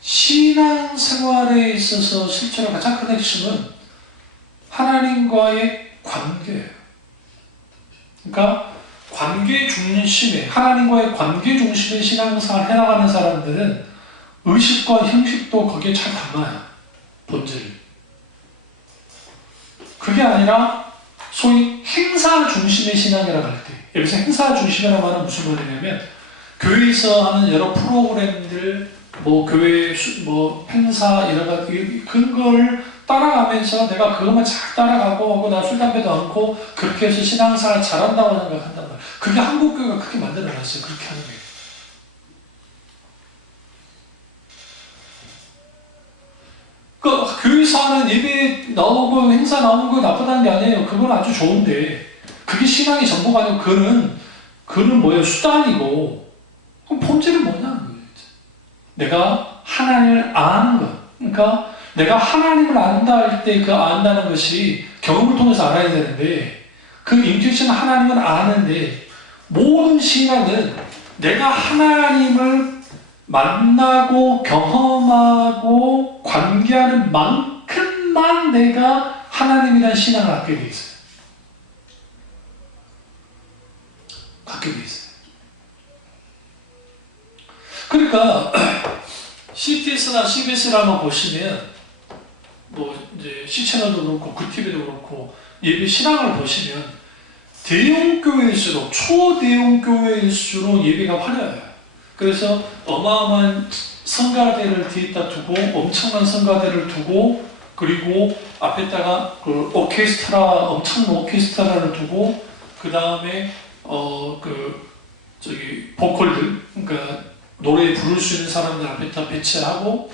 신앙생활에 있어서 실제로 가장 큰 핵심은 하나님과의 관계예요. 그러니까 관계 중심에 하나님과의 관계 중심의 신앙생활을 해나가는 사람들은 의식과 형식도 거기에 잘 담아요. 본질을. 그게 아니라 소위 행사 중심의 신앙이라고 할 때, 여기서 행사 중심이라고 하는 무슨 말이냐면 교회에서 하는 여러 프로그램들, 교회 행사 여러 가지 그걸 따라가면서 내가 그것만 잘 따라가고 하고 나 술, 담배도 않고 그렇게 해서 신앙생활 잘한다고 생각한단 말이에요. 그게 한국 교회가 그렇게 만들어놨어요. 그렇게 하는 게. 그 교회에서 하는 예배 나오고 행사 나오는 거 나쁘다는 게 아니에요. 그건 아주 좋은데 그게 신앙의 전부가 아니고 그는 뭐예요? 수단이고 그럼 본질은 뭐냐는 거예요. 내가 하나님을 아는 것. 그러니까 내가 하나님을 안다 할 때 그 안다는 것이 경험을 통해서 알아야 되는데 그 인투이션 하나님은 아는데 모든 신앙은 내가 하나님을 만나고 경험하고 관계하는 만큼만 내가 하나님이라는 신앙을 갖게 돼 있어요. 갖게 돼 있어요. 그러니까 CTS나 CBS를 한번 보시면 이제 C채널도 그렇고 그TV도 그렇고 예배 신앙을 보시면 대형교회일수록 초대형교회일수록 예배가 화려해요. 그래서 어마어마한 성가대를 뒤에다 두고 엄청난 성가대를 두고 그리고 앞에다가 그 엄청난 오케스트라를 두고 그 다음에 보컬들 그러니까 노래 부를 수 있는 사람들 앞에다 배치하고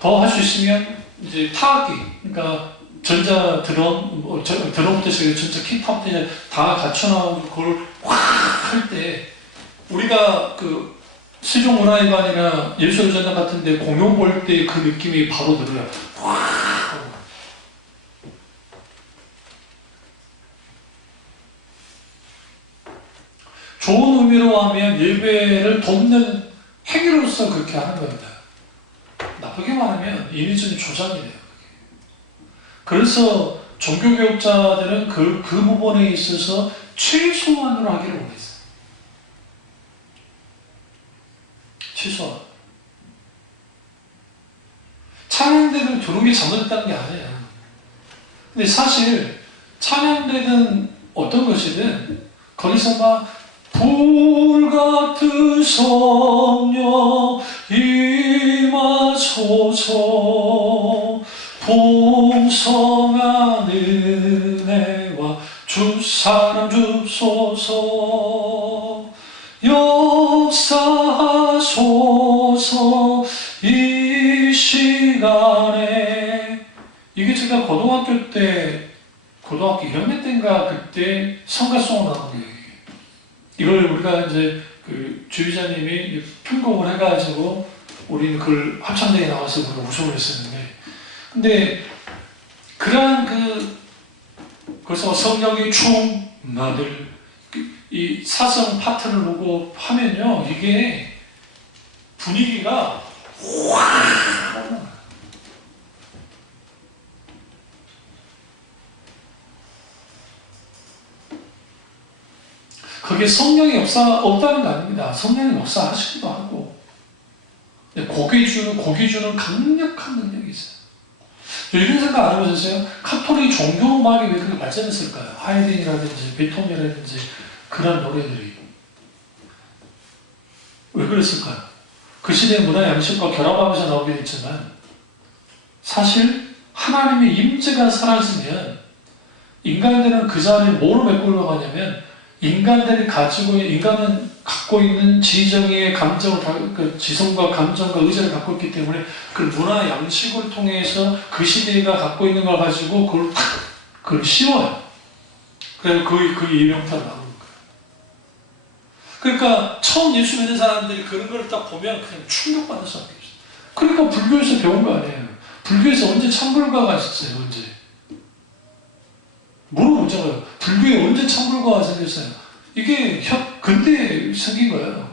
더 할 수 있으면 이제 타악기 그러니까 전자 드럼 드럼부터 시작해서 전자 킥팝부터 다 갖춰나오고 그걸 확 할 때 우리가 그 세종문화회관이나 예술전당 같은 데 공연 볼 때 그 느낌이 바로 들어요. 좋은 의미로 하면 예배를 돕는 행위로서 그렇게 하는 겁니다. 나쁘게 말하면 이미지는 조작이에요. 그래서 종교교육자들은 그 부분에 있어서 최소한으로 하기를 원했어요. 최소한. 찬양대를 두는 게 잘못됐다는 게 아니에요. 근데 사실 찬양대는 어떤 것이든 거기서 막 불같은 성령 임하소서 풍성한 은혜와 주사랑 역사하소서 역사하소서 이 시간에. 이게 제가 고등학교 1학년 때인가 그때 성가송을 나온 거예요. 이걸 우리가 이제 그 주의자님이 편곡을 해가지고 우리는 그걸 합창단에 나와서 우리가 우승을 했었는데, 근데 그러한 그래서 성령이 충만을 이 사성 파트를 보고 하면요, 이게 분위기가 확. 그게 성령의 역사 없다는 거 아닙니다. 성령의 역사 하시기도 하고, 고기 주는 강력한 능력이 있어요. 이런 생각 안 해보셨어요? 카톨릭 종교음악이 왜 그렇게 발전했을까요? 하이든이라든지 베토벤이라든지 그런 노래들이 왜 그랬을까요? 그 시대의 문화 양식과 결합하면서 나오게 됐지만, 사실 하나님의 임재가 사라지면 인간들은 그 자리에 뭐로 메꾸려고 하냐면, 인간은 갖고 있는 지정의 감정을, 지성과 감정과 의지를 갖고 있기 때문에 그 문화 양식을 통해서 그 시대가 갖고 있는 걸 가지고 그걸 씌워요. 그래서 그 이명타가 나오는 거예요. 그러니까 처음 예수 믿는 사람들이 그런 걸 딱 보면 그냥 충격받을 수밖에 없어요. 그러니까 불교에서 배운 거 아니에요. 불교에서 언제 참불가가 있었어요? 언제? 물어보자고요. 불교에 언제 참불가가 생겼어요? 이게 근대에 생긴 거예요.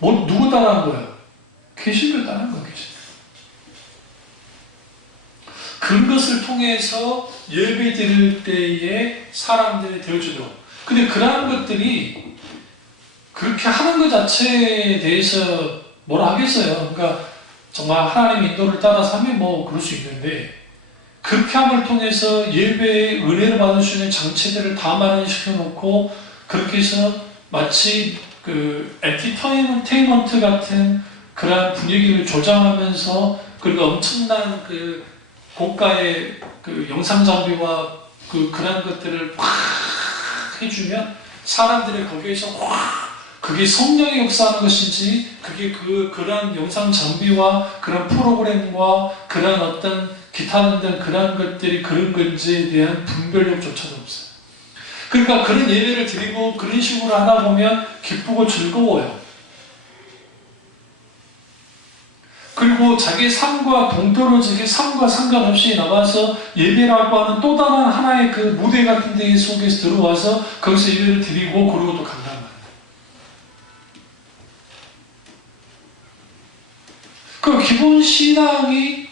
누구 따라한 거예요? 개신교 따라한 거예요. 개신교. 그것을 통해서 예배 드릴 때에 사람들이 되어주도록. 근데 그러한 것들이 그렇게 하는 것 자체에 대해서 뭐라 하겠어요. 그러니까 정말 하나님 인도를 따라서 하면 뭐 그럴 수 있는데, 그렇게 함을 통해서 예배의 은혜를 받을 수 있는 장치들을 다 마련시켜놓고, 그렇게 해서 마치 그 엔터테인먼트 같은 그러한 분위기를 조장하면서, 그리고 엄청난 그 고가의 그 영상 장비와 그런 것들을 확 해주면 사람들이 거기에서 확, 그게 성령이 역사하는 것인지, 그게 그런 영상 장비와 그런 프로그램과 그런 어떤 기타 등등 그런 것들이 그런 건지에 대한 분별력조차도 없어요. 그러니까 그런 예배를 드리고 그런 식으로 하다 보면 기쁘고 즐거워요. 그리고 자기 삶과 동떨어지게 삶과 상관없이 나와서 예배라고 하는 또 다른 하나의 그 무대 같은 데 속에서 들어와서 거기서 예배를 드리고 그러고 또 간단 말이에요. 그 기본 신앙이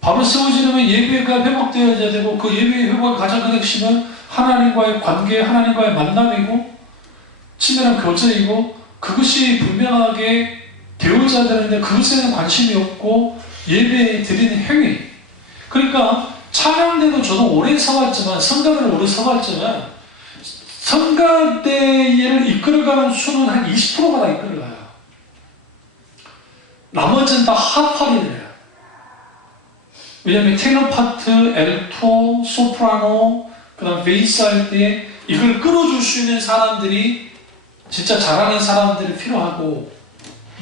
바로 세워지려면 예배가 회복되어야 되고, 그 예배의 회복의 가장 큰 핵심은 하나님과의 관계, 하나님과의 만남이고 친밀한 교제이고, 그것이 분명하게 되어져야 되는데 그것에는 관심이 없고 예배 드리는 행위. 그러니까 찬양대도 저도 오래 서왔지만, 성가대를 오래 서왔지만, 성가대를 이끌어가는 수는 한 20%가 다 이끌어가요. 나머지는 다 하파리들이에요. 왜냐하면 테너 파트, 엘토, 소프라노, 그 다음 베이스 할 때 이걸 끌어줄 수 있는 사람들이, 진짜 잘하는 사람들이 필요하고,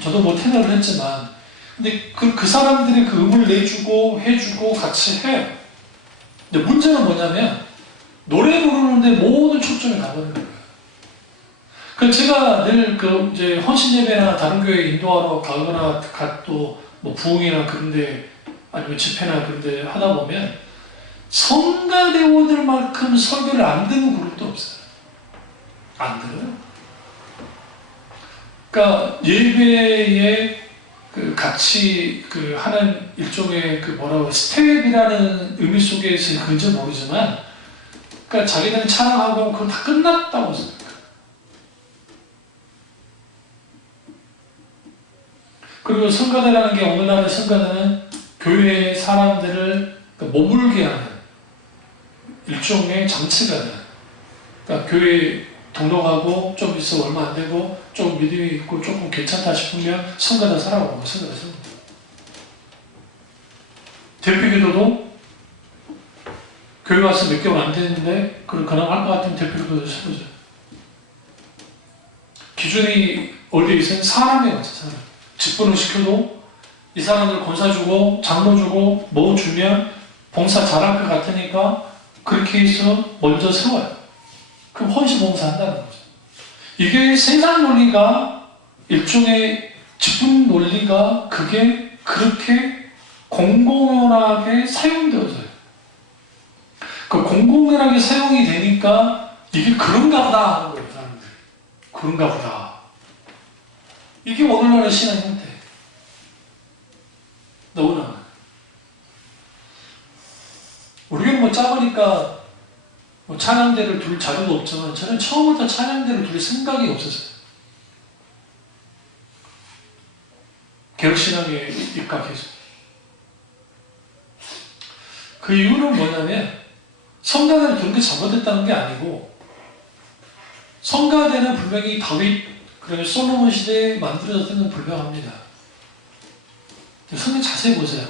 저도 뭐 테너를 했지만, 근데 그 사람들이 그 음을 내주고 해주고 같이 해요. 근데 문제는 뭐냐면 노래 부르는데 모든 초점이 가버리는 거예요. 그래서 제가 늘 이제 헌신 예배나 다른 교회 인도하러 가거나 또 뭐 부흥이나 그런데 아니면 집회나 그런데 하다 보면 성가대원들만큼 설교를 안 듣는 그룹도 없어요. 안 들어요. 그러니까 예배에 같이 하는 일종의 스텝이라는 의미 속에서 그런지 모르지만, 그러니까 자기들은 찬양하고 그건 다 끝났다고 생각해요. 그리고 성가대라는 게, 오늘날의 성가대는 교회의 사람들을 머물게 하는 일종의 장치가 돼요. 그러니까 교회 등록하고 좀 있어 얼마 안 되고 좀 믿음이 있고 조금 괜찮다 싶으면 성가대 살아가고 성가대 살아가고. 대표기도도 교회 와서 몇 개월 안 됐는데 그걸 가능할 것 같으면 될 필요도 없어요. 기준이 어디에 있어요? 사람에 맞춰 사람. 직분을 시켜도 이 사람들 권사 주고 장로 주고 뭐 주면 봉사 잘할 것 같으니까 그렇게 해서 먼저 세워요. 그럼 헌신 봉사한다는 거죠. 이게 생산 논리가 일종의 직분 논리가 그게 그렇게 공공연하게 사용되어져요. 그 공공연하게 사용이 되니까 이게 그런가 보다 하는 거예요, 사람들이. 그런가 보다. 이게 오늘날의 신앙 형태. 너무나. 우리가 뭐 작으니까 뭐 찬양대를 둘 자료도 없지만 저는 처음부터 찬양대를 둘 생각이 없었어요. 개혁신앙에 입각해서. 그 이유는 뭐냐면 성가대를 두는 게 잘못됐다는 게 아니고 성가대는 분명히 다윗, 그리고 솔로몬 시대에 만들어졌던 건 불명합니다. 성경 자세히 보세요.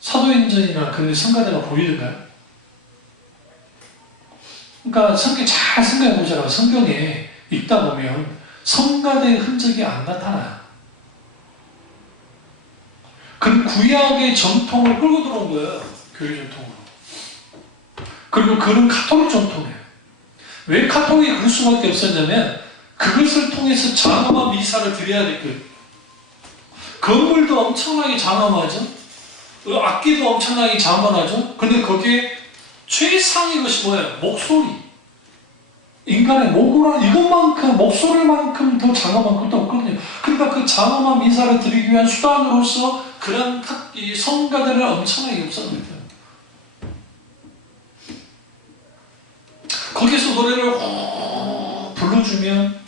사도행전이나 그런 성가대가 보이던가요? 그러니까 성경 잘 생각해 보자고. 성경에 읽다 보면 성가대의 흔적이 안 나타나요. 그 구약의 전통을 끌고 들어온 거예요. 교회 전통으로. 그리고 그런 카톨릭 전통이에요. 왜 카톨릭이 그럴 수밖에 없었냐면 그것을 통해서 장엄한 미사를 드려야 됐거든요. 건물도 엄청나게 장엄하죠. 악기도 엄청나게 장엄하죠. 근데 거기에 최상의 것이 뭐예요? 목소리. 인간의 목을 이것만큼, 목소리만큼 더 장엄한 것도 없거든요. 그러니까 그 장엄한 미사를 드리기 위한 수단으로서 그런 이 성가대를 엄청나게 육성합니다. 거기서 노래를 불러주면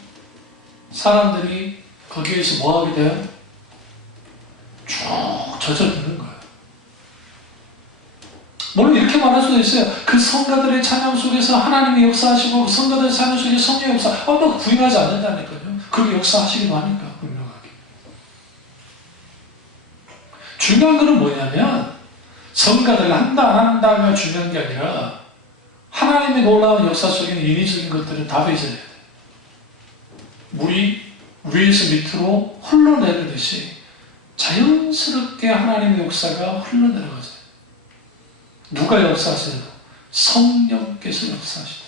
사람들이 거기에서 뭐 하게 돼요? 쭉 젖어드는 거예요. 물론 이렇게 말할 수도 있어요. 그 성가들의 찬양 속에서 하나님의 역사하시고 그 성가들의 찬양 속에 성령의 역사, 너 부인하지 않는다니까요. 그게 역사하시기도 하니까 분명하게. 중요한 것은 뭐냐면 성가들 한다 안 한다가 중요한 게 아니라 하나님의 놀라운 역사 속에는 인위적인 것들은 다 배제해야 돼요. 물이 위에서 밑으로 흘러내리듯이 자연스럽게 하나님의 역사가 흘러내려가죠. 누가 역사하시는? 성령께서 역사하시다.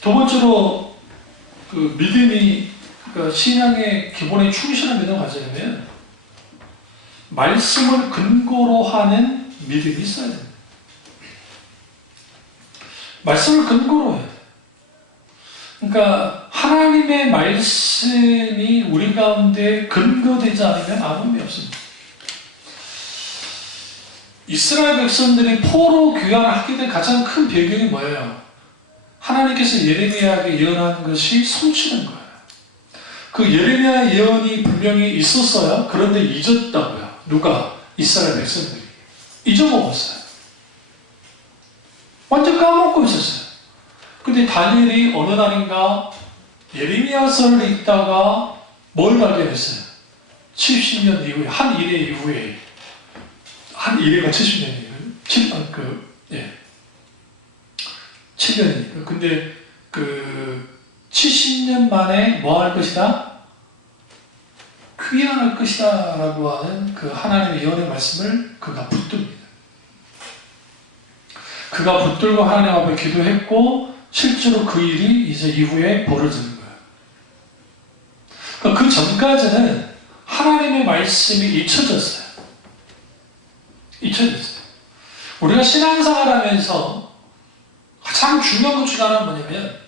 두 번째로 그 믿음이, 그러니까 신앙의 기본에 충실한 믿음을 가지려면 말씀을 근거로 하는 믿음이 있어야 됩니다. 말씀을 근거로 해야 돼요. 그러니까 하나님의 말씀이 우리 가운데 근거되지 않으면 아무 의미 없습니다. 이스라엘 백성들이 포로 귀환을 하게 된 가장 큰 배경이 뭐예요? 하나님께서 예레미야에게 예언한 것이 성취된 거예요. 그 예레미야 예언이 분명히 있었어요. 그런데 잊었다고요. 누가? 이스라엘 백성들이. 잊어먹었어요. 완전 까먹고 있었어요. 근데 다니엘이 어느 날인가 예레미야서를 읽다가 뭘 발견했어요? 70년 이후에, 한 일회 이후에, 한 일회가 70년이에요. 7년이니까. 근데 그 70년 만에 뭐 할 것이다? 귀환할 것이다 라고 하는 그 하나님의 예언의 말씀을 그가 붙듭니다. 그가 붙들고 하나님 앞에 기도했고 실제로 그 일이 이제 이후에 벌어지는 거예요. 그러니까 그 전까지는 하나님의 말씀이 잊혀졌어요. 잊혀졌어요. 우리가 신앙생활 하면서 가장 중요한 것 중에 하나는 뭐냐면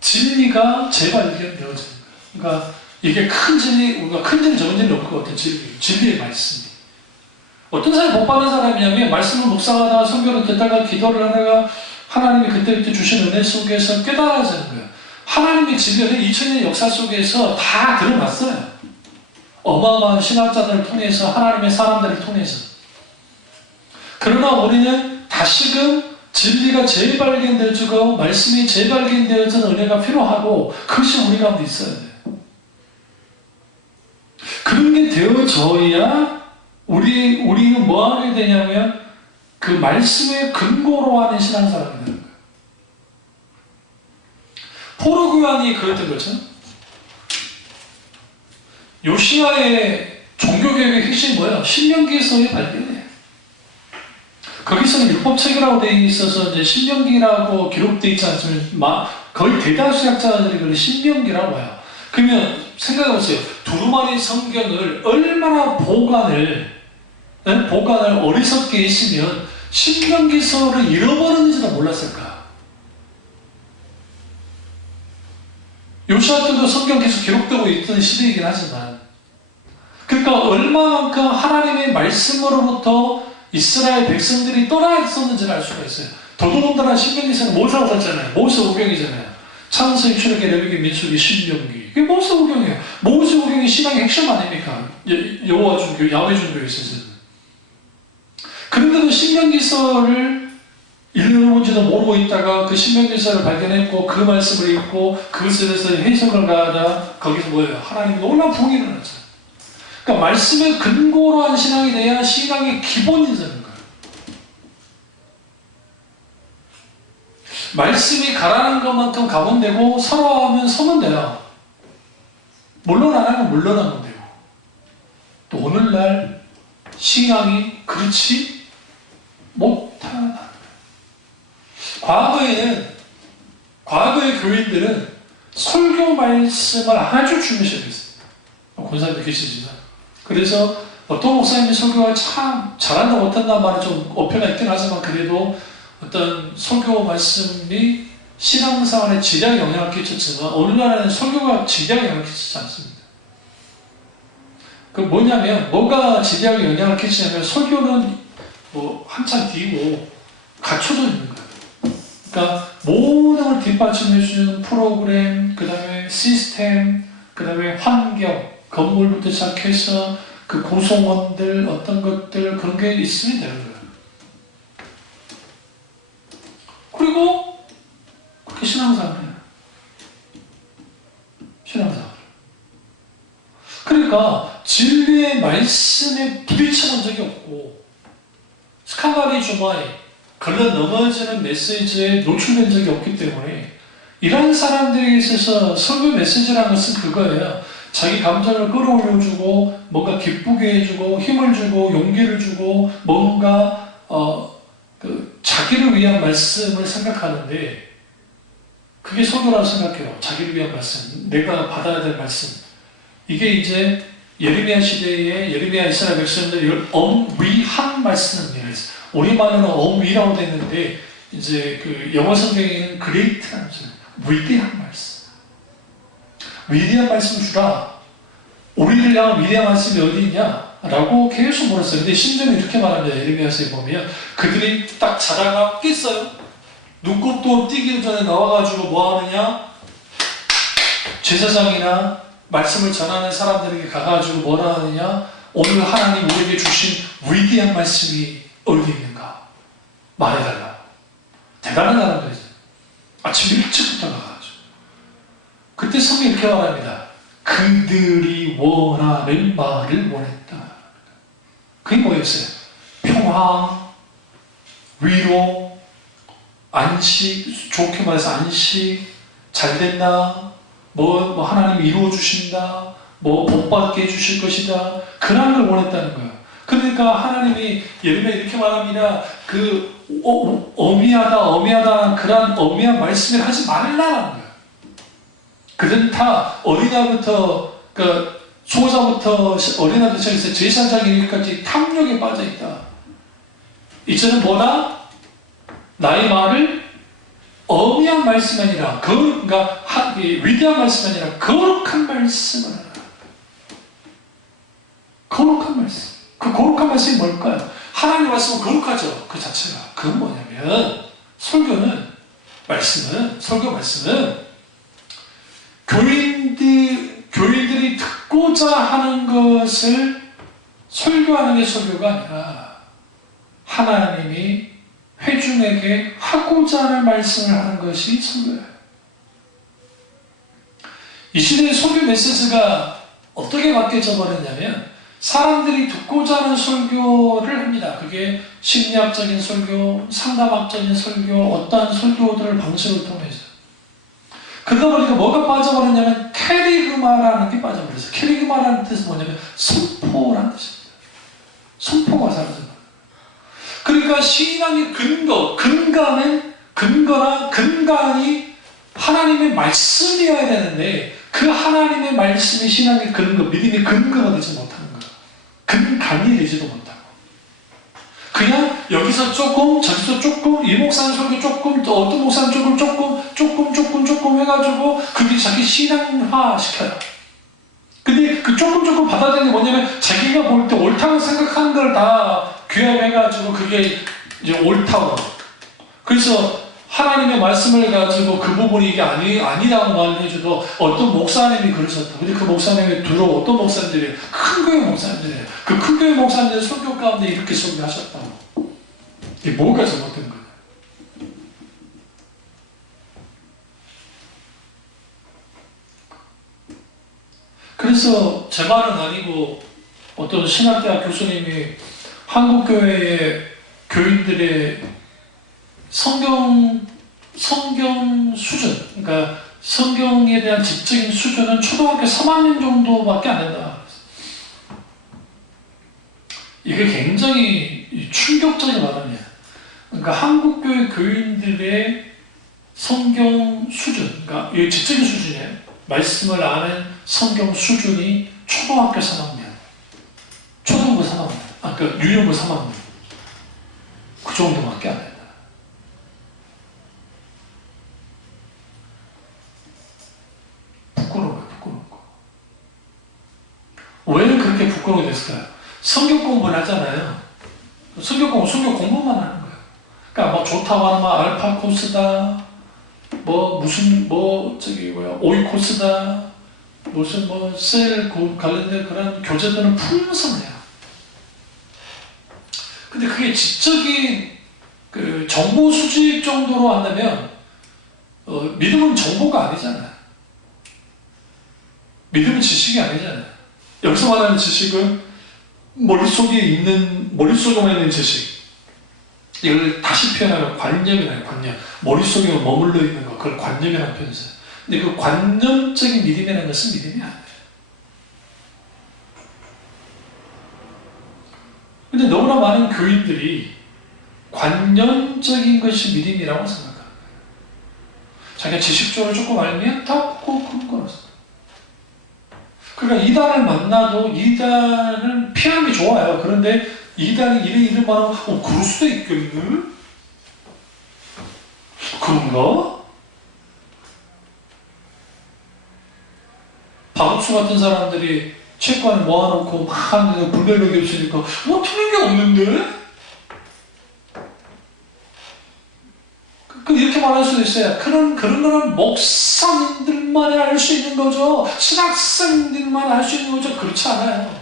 진리가 재발견되어지는 거예요. 그러니까 이게 큰 진리, 우리가 큰 진리, 적은 진리 없고 어떤 진리의 말씀이. 어떤 사람이 복 받는 사람이냐면 말씀을 묵상하다가 성경을 듣다가 기도를 하다가 하나님이 그때그때 주신 은혜 속에서 깨달아지는 거예요. 하나님의 진리는 2000년 역사 속에서 다 드러났어요. 어마어마한 신학자들을 통해서, 하나님의 사람들을 통해서. 그러나 우리는 다시금 진리가 재발견되어지고 말씀이 재발견되어지는 은혜가 필요하고 그것이 우리 가운데 있어야 돼요. 그런 게 되어져야 우리는 뭐 하게 되냐면 그 말씀의 근거로 하는 신앙생활이 되는 거예요. 포로교환이 그랬던 거죠. 요시야의 종교개혁의 핵심이 뭐예요? 신명기서의 발견이에요. 거기서는 율법책이라고 되어 있어서 이제 신명기라고 기록되어 있지 않지만 거의 대다수 학자들이 그걸 신명기라고 해요. 그러면 생각해보세요. 두루마리 성경을 얼마나 보관을 어리석게 했으면 신명기서를 잃어버렸는지도 몰랐을까. 요시야 때도 성경 계속 기록되고 있던 시대이긴 하지만, 그러니까 얼마만큼 하나님의 말씀으로부터 이스라엘 백성들이 떠나 있었는지를 알 수가 있어요. 더더군다나 신명기서는 모세가 썼잖아요. 모세오경이잖아요. 창세기, 출애굽기, 레위기, 민수기, 신명기. 이게 모세오경이에요. 모세오경이 신앙의 핵심 아닙니까? 여호와 종교, 야훼 종교에 있어서. 그런데도 신명기서를 읽는지도 모르고 있다가 그 신명기서를 발견했고 그 말씀을 읽고 그것에 대해서 해석을 가하자 거기서 뭐예요? 하나님이 놀라운 부흥이 일어났어요. 그러니까 말씀의 근거로 한 신앙이 돼야 신앙의 기본이 되는 거예요. 말씀이 가라는 것만큼 가면 되고 서러워하면 서면 돼요. 물론 안 하면 물러나면 되고. 또 오늘날 신앙이 그렇지 못하다. 과거의 교인들은 설교 말씀을 아주 중요시했어요. 권사님도 계시지만. 그래서 어떤 목사님이 설교가 참 잘한다 못한다 말은 좀 어폐가 있긴 하지만 그래도 어떤 설교 말씀이 신앙생활에 지대하게 영향을 끼쳤지만 오늘날에는 설교가 지대하게 영향을 끼치지 않습니다. 그 뭐냐면 뭐가 지대하게 영향을 끼치냐면 설교는 뭐 한참 뒤고 갖춰져 있는 거예요. 그러니까 모든 걸 뒷받침해주는 프로그램, 그 다음에 시스템, 그 다음에 환경, 건물부터 시작해서 그 구성원들, 어떤 것들, 그런 게 있으면 되는 거예요. 그리고 그렇게 신앙생활을 해요. 신앙생활. 그러니까 진리의 말씀에 부딪혀본 적이 없고 스카바리 주마이 걸러 넘어지는 메시지에 노출된 적이 없기 때문에 이런 사람들에 있어서 설교 메시지라는 것은 그거예요. 자기 감정을 끌어올려주고 뭔가 기쁘게 해주고 힘을 주고 용기를 주고 뭔가 자기를 위한 말씀을 생각하는데 그게 설교라고 생각해요. 자기를 위한 말씀, 내가 받아야 될 말씀. 이게 이제 예레미야 시대에 예레미야 이스라엘 백성들이 이걸 엄위한 말씀이라고 했어요. 우리말로는 엄위라고 되는데 이제 그 영어 성경에는 great라는 소리, 위대한 말씀. 위대한 말씀 주라. 우리를 향한 위대한 말씀이 어디 있냐? 라고 계속 물었어요. 근데 심지어는 이렇게 말합니다. 예레미야서에 보면 그들이 딱 자다가 깼어요. 눈곱도 띄기 전에 나와가지고 뭐 하느냐? 제사장이나 말씀을 전하는 사람들에게 가가지고 뭐라 하느냐? 오늘 하나님 우리에게 주신 위대한 말씀이 어디 있는가? 말해달라. 대단한 사람들이죠. 아침 일찍부터 가가지고. 그때 성경이 이렇게 말합니다. 그들이 원하는 말을 원했다. 그게 뭐였어요? 평화, 위로, 안식, 좋게 말해서 안식, 잘됐나? 뭐 하나님이 이루어 주신다. 뭐 복받게 해주실 것이다. 그런 걸 원했다는 거예요. 그러니까 하나님이 예레미야 이렇게 말합니다. 그 어미하다 그런 어미한 말씀을 하지 말라는 거예요. 그들은 다 어린아이부터 그러니까 소자부터 어린아이부터 시작해서 제사장이기까지 탐욕에 빠져 있다. 이제는 뭐다? 나의 말을 어미한 말씀이 아니라 그러니까 위대한 말씀이 아니라 거룩한 말씀을 하라. 거룩한 말씀. 그 거룩한 말씀이 뭘까요? 하나님의 말씀은 거룩하죠. 그 자체가. 그건 뭐냐면 설교 말씀은 교인들이 듣고자 하는 것을 설교하는 게 설교가 아니라 하나님이 회중에게 하고자 하는 말씀을 하는 것이 설교예요. 이 시대의 설교 메시지가 어떻게 바뀌어져 버렸냐면 사람들이 듣고자 하는 설교를 합니다. 그게 심리학적인 설교, 상담학적인 설교, 어떠한 설교들을 방식을 통해서. 그러다 보니까 뭐가 빠져버렸냐면 캐리그마라는 게 빠져버렸어요. 캐리그마라는 뜻은 뭐냐면 선포라는 뜻입니다. 선포가 사라져요. 그러니까 신앙의 근간이 하나님의 말씀이어야 되는데 그 하나님의 말씀이 신앙의 근거, 믿음의 근거가 되지 못하는 거예요. 근간이 되지도 못하고 그냥 여기서 조금 저기서 조금 이 목사님 설교 조금 또 어떤 목사님 쪽을 조금 해가지고 그게 자기 신앙화 시켜요. 근데 그 조금 받아들이는 게 뭐냐면 자기가 볼 때 옳다고 생각하는 걸 다 귀합해가지고 그게 이제 옳다고. 그래서 하나님의 말씀을 가지고 그 부분이 이게 아니라고 말을 해줘도 어떤 목사님이 그러셨다. 근데 그 목사님이 어떤 목사님들이에요? 큰 교회 목사님들이에요. 그 큰 교회 목사님들 설교 가운데 이렇게 설교하셨다고. 이게 뭐가 잘못된 거예요? 그래서 제 말은 아니고 어떤 신학대학 교수님이 한국교회의 교인들의 성경 수준, 그러니까 성경에 대한 지적인 수준은 초등학교 3학년 정도밖에 안 된다. 이게 굉장히 충격적인 발언이에요. 그러니까 한국교회 교인들의 성경 수준, 그러니까 이 지적인 수준이에요. 말씀을 아는 성경 수준이 초등학교 3학년, 초등부 3학년, 그러니까 유년부 3학년, 그 정도밖에 안 된다. 부끄러운 거. 왜 그렇게 부끄러워야 됐을까요? 성경 공부를 하잖아요. 성경 공부만 하는 거예요. 그러니까 뭐 좋다고 하는 말 알파 코스다, 오이코스다, 무슨 셀 관련된 그런 교재들은 풍성해요. 근데 그게 지적인 그 정보 수집 정도로 한다면 믿음은 정보가 아니잖아요. 믿음은 지식이 아니잖아요. 여기서 말하는 지식은 머릿속에만 있는 지식. 이걸 다시 표현하면 관념이라요, 관념. 머릿속에 머물러 있는 거, 그걸 관념이라고 표현해요. 근데 그 관념적인 믿음이라는 것은 믿음이 아니에요. 근데 너무나 많은 교인들이 관념적인 것이 믿음이라고 생각합니다. 자기가 지식적으로 조금 알면 다 그런 거라서. 그러니까 이단을 만나도 이단을 피하는 게 좋아요. 그런데 이단이 이래 말하면 그럴 수도 있겠네? 그런가? 박업수 같은 사람들이 채권을 모아놓고 막 하는데 불멸력이 없으니까 틀린 게 없는데? 이렇게 말할 수도 있어요. 그런 거는 목사님들만이 알 수 있는 거죠. 신학생들만 알 수 있는 거죠. 그렇지 않아요.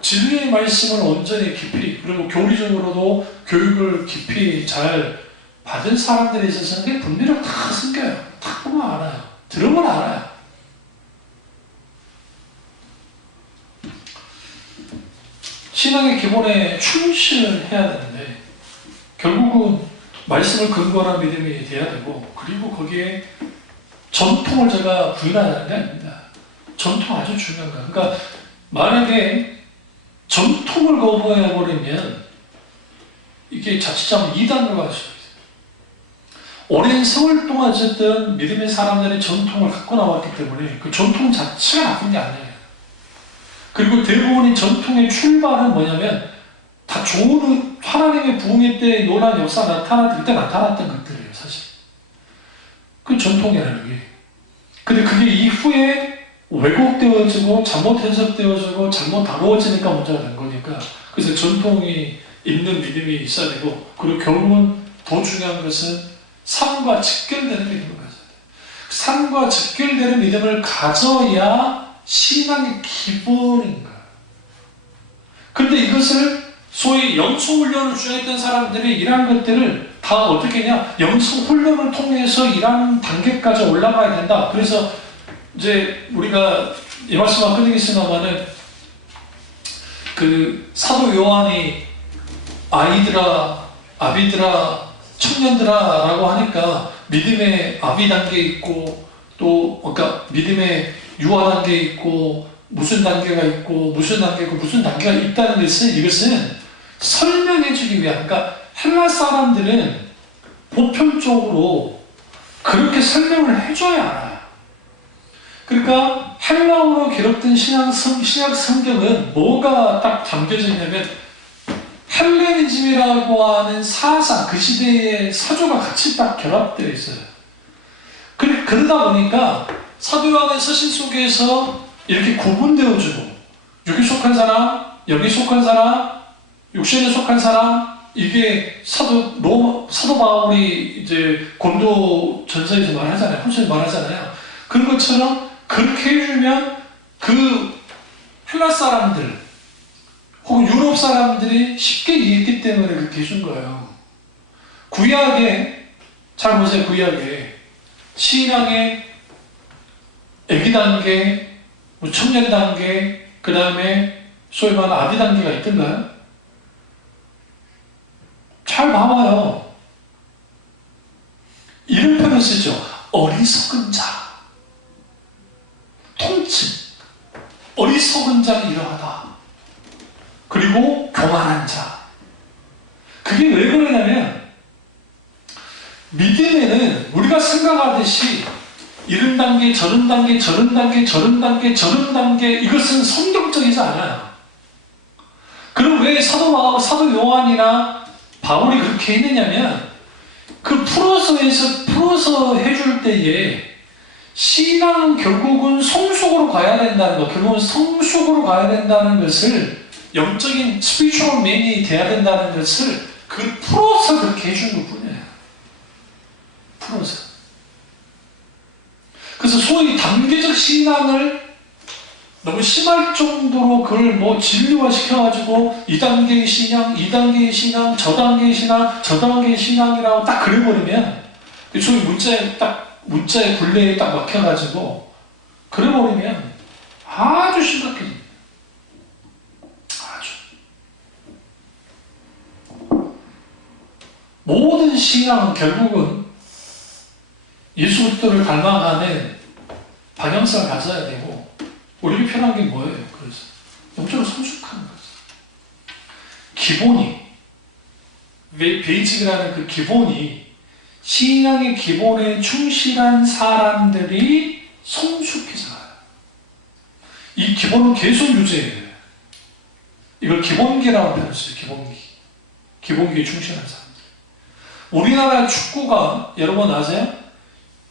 진리의 말씀을 온전히 깊이, 그리고 교리적으로도 교육을 깊이 잘 받은 사람들에 있어서는 그게 분별력 다 생겨요. 다 보면 알아요. 들으면 알아요. 신앙의 기본에 충실을 해야 되는데 결국은 말씀을 근거한 믿음이 돼야 되고, 그리고 거기에 전통을 제가 부인하는 게 아닙니다. 전통 아주 중요한 거예요. 그러니까 만약에 전통을 거부해버리면 이게 자칫하면 이단으로 갈 수가 있어요. 오랜 세월 동안 어쨌든 믿음의 사람들이 전통을 갖고 나왔기 때문에 그 전통 자체가 나쁜 게 아니에요. 그리고 대부분의 전통의 출발은 뭐냐면 다 좋은 하나님의 부흥회 때 놀라운 역사 나타났을 때 나타났던 것들이에요, 사실. 그 전통이라는 게. 근데 그게 이후에 왜곡되어지고 잘못 해석되어지고 잘못 다루어지니까 문제가 된 거니까. 그래서 전통이 있는 믿음이 있어야 되고, 그리고 결국은 더 중요한 것은 삶과 직결되는 믿음을 가져야 돼요. 삶과 직결되는 믿음을 가져야 신앙의 기본인 거예요. 근데 이것을 소위 영성훈련을 주장했던 사람들이 이러한 것들을 다 어떻게 했냐, 영성훈련을 통해서 이러한 단계까지 올라가야 된다. 그래서 이제 우리가 이 말씀만 끊이겠습니다만은 그 사도 요한이 아이들아, 아비들아, 청년들아 라고 하니까 믿음의 아비 단계 있고 또 그러니까 믿음의 유아 단계 있고 무슨 단계가 있고 무슨 단계고 무슨 단계가 있다는 것은 이것은 설명해 주기 위한, 그러니까 헬라 사람들은 보편적으로 그렇게 설명을 해줘야 알아요. 그러니까 헬라어로 기록된 신약 성경은 뭐가 딱 담겨져 있냐면 헬레니즘이라고 하는 사상, 그 시대의 사조가 같이 딱 결합되어 있어요. 그러다 보니까 사도 요한의 서신 속에서 이렇게 구분되어주고 여기 속한 사람, 여기 속한 사람, 육신에 속한 사람, 이게 사도 바울이 이제 고린도 전서에서 말하잖아요. 후서에서 말하잖아요. 그런 것처럼 그렇게 해주면 그 헬라 사람들 혹은 유럽 사람들이 쉽게 이해했기 때문에 그렇게 해준 거예요. 구약에, 잘 보세요, 구약에 신앙의 애기 단계, 청년 단계, 그 다음에 소위 말하는 아비 단계가 있던가요? 잘 봐봐요. 이런 표현을 쓰죠. 어리석은 자, 통치, 어리석은 자는 이러하다. 그리고 교만한 자. 그게 왜 그러냐면 믿음에는 우리가 생각하듯이 이런 단계, 저런 단계, 저런 단계, 저런 단계, 저런 단계, 이것은 성경적이지 않아요. 그럼 왜 사도 요한이나 바울이 그렇게 했느냐면 그 풀어서 해줄 때에 신앙은 결국은 성숙으로 가야 된다는 것, 결국은 성숙으로 가야 된다는 것을, 영적인 스피리추얼 맨이 돼야 된다는 것을 풀어서 그렇게 해준 것 뿐이에요. 풀어서. 그래서 소위 단계적 신앙을 너무 심할 정도로 그걸 뭐 진리화 시켜가지고 2단계의 신앙, 2단계의 신앙, 저단계의 신앙, 저단계의 신앙이라고 딱 그려버리면 소위 문자의 굴레에 딱 막혀가지고 그려버리면 아주 심각해집니다. 아주. 모든 신앙은 결국은 예수 그리스도를 닮아가는 방향성을 가져야 되고, 우리에게 필요한 게 뭐예요? 그래서 영적으로 성숙하는 거죠. 기본이, 베이직이라는 그 기본이, 신앙의 기본에 충실한 사람들이 성숙해져요. 이 기본은 계속 유지해야 돼요. 이걸 기본기라고 표현했어요. 기본기에 충실한 사람들. 우리나라 축구가 여러분 아세요?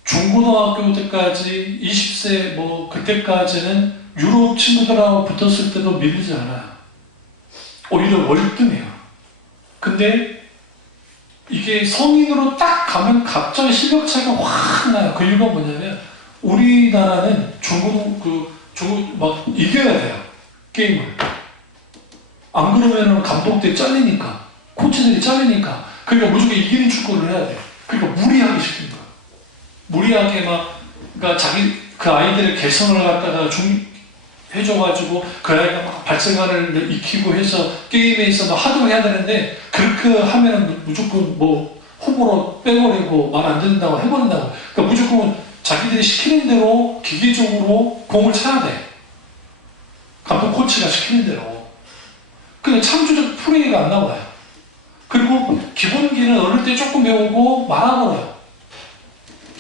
중고등학교 때까지 20세 그때까지는 유럽 친구들하고 붙었을 때도 밀리지 않아요. 오히려 월등해요. 근데 이게 성인으로 딱 가면 갑자기 실력 차이가 확 나요. 그 이유가 뭐냐면 우리나라는 이겨야 돼요. 게임을. 안 그러면 감독들이 잘리니까, 코치들이 잘리니까. 그러니까 무조건 이기는 축구를 해야 돼요. 그러니까 무리하게 시키는 거예요. 무리하게 그러니까 그 아이들의 개성을 갖다가 해줘가지고 그 아이가 막 발생활을 익히고 해서 게임에 있어서 하도 해야 되는데, 그렇게 하면은 무조건 호불호 빼버리고 말 안 듣는다고 해버린다고. 그러니까 무조건 자기들이 시키는 대로 기계적으로 공을 차야 돼. 감독 코치가 시키는 대로. 근데 창조적 플레이가 안 나와요. 그리고 기본기는 어릴 때 조금 배우고 말아버려요.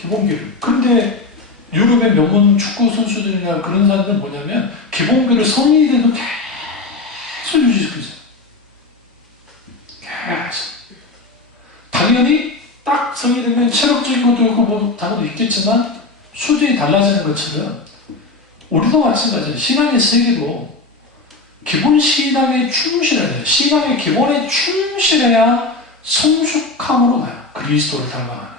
기본기를. 근데 유럽의 명문 축구 선수들이나 그런 사람들은 뭐냐면 기본기를 성인이 돼도 계속 유지시키죠. 계속. 당연히 딱 성인이 되면 체력적인 것도 있고 당연히 있겠지만 수준이 달라지는 것처럼 우리도 마찬가지예요. 신앙의 세계도 기본 신앙에 충실해야 돼요. 신앙의 기본에 충실해야 성숙함으로 가요. 그리스도를 닮아가는.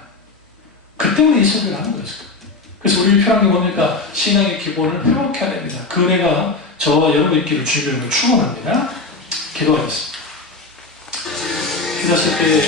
그 때문에 이 소리를 하는 거죠. 그래서 우리 필요한 게 뭡니까? 신앙의 기본을 회복해야 됩니다. 그 은혜가 저와 여러분 있기를 주님으로 축원합니다. 기도하겠습니다. 기도하실 때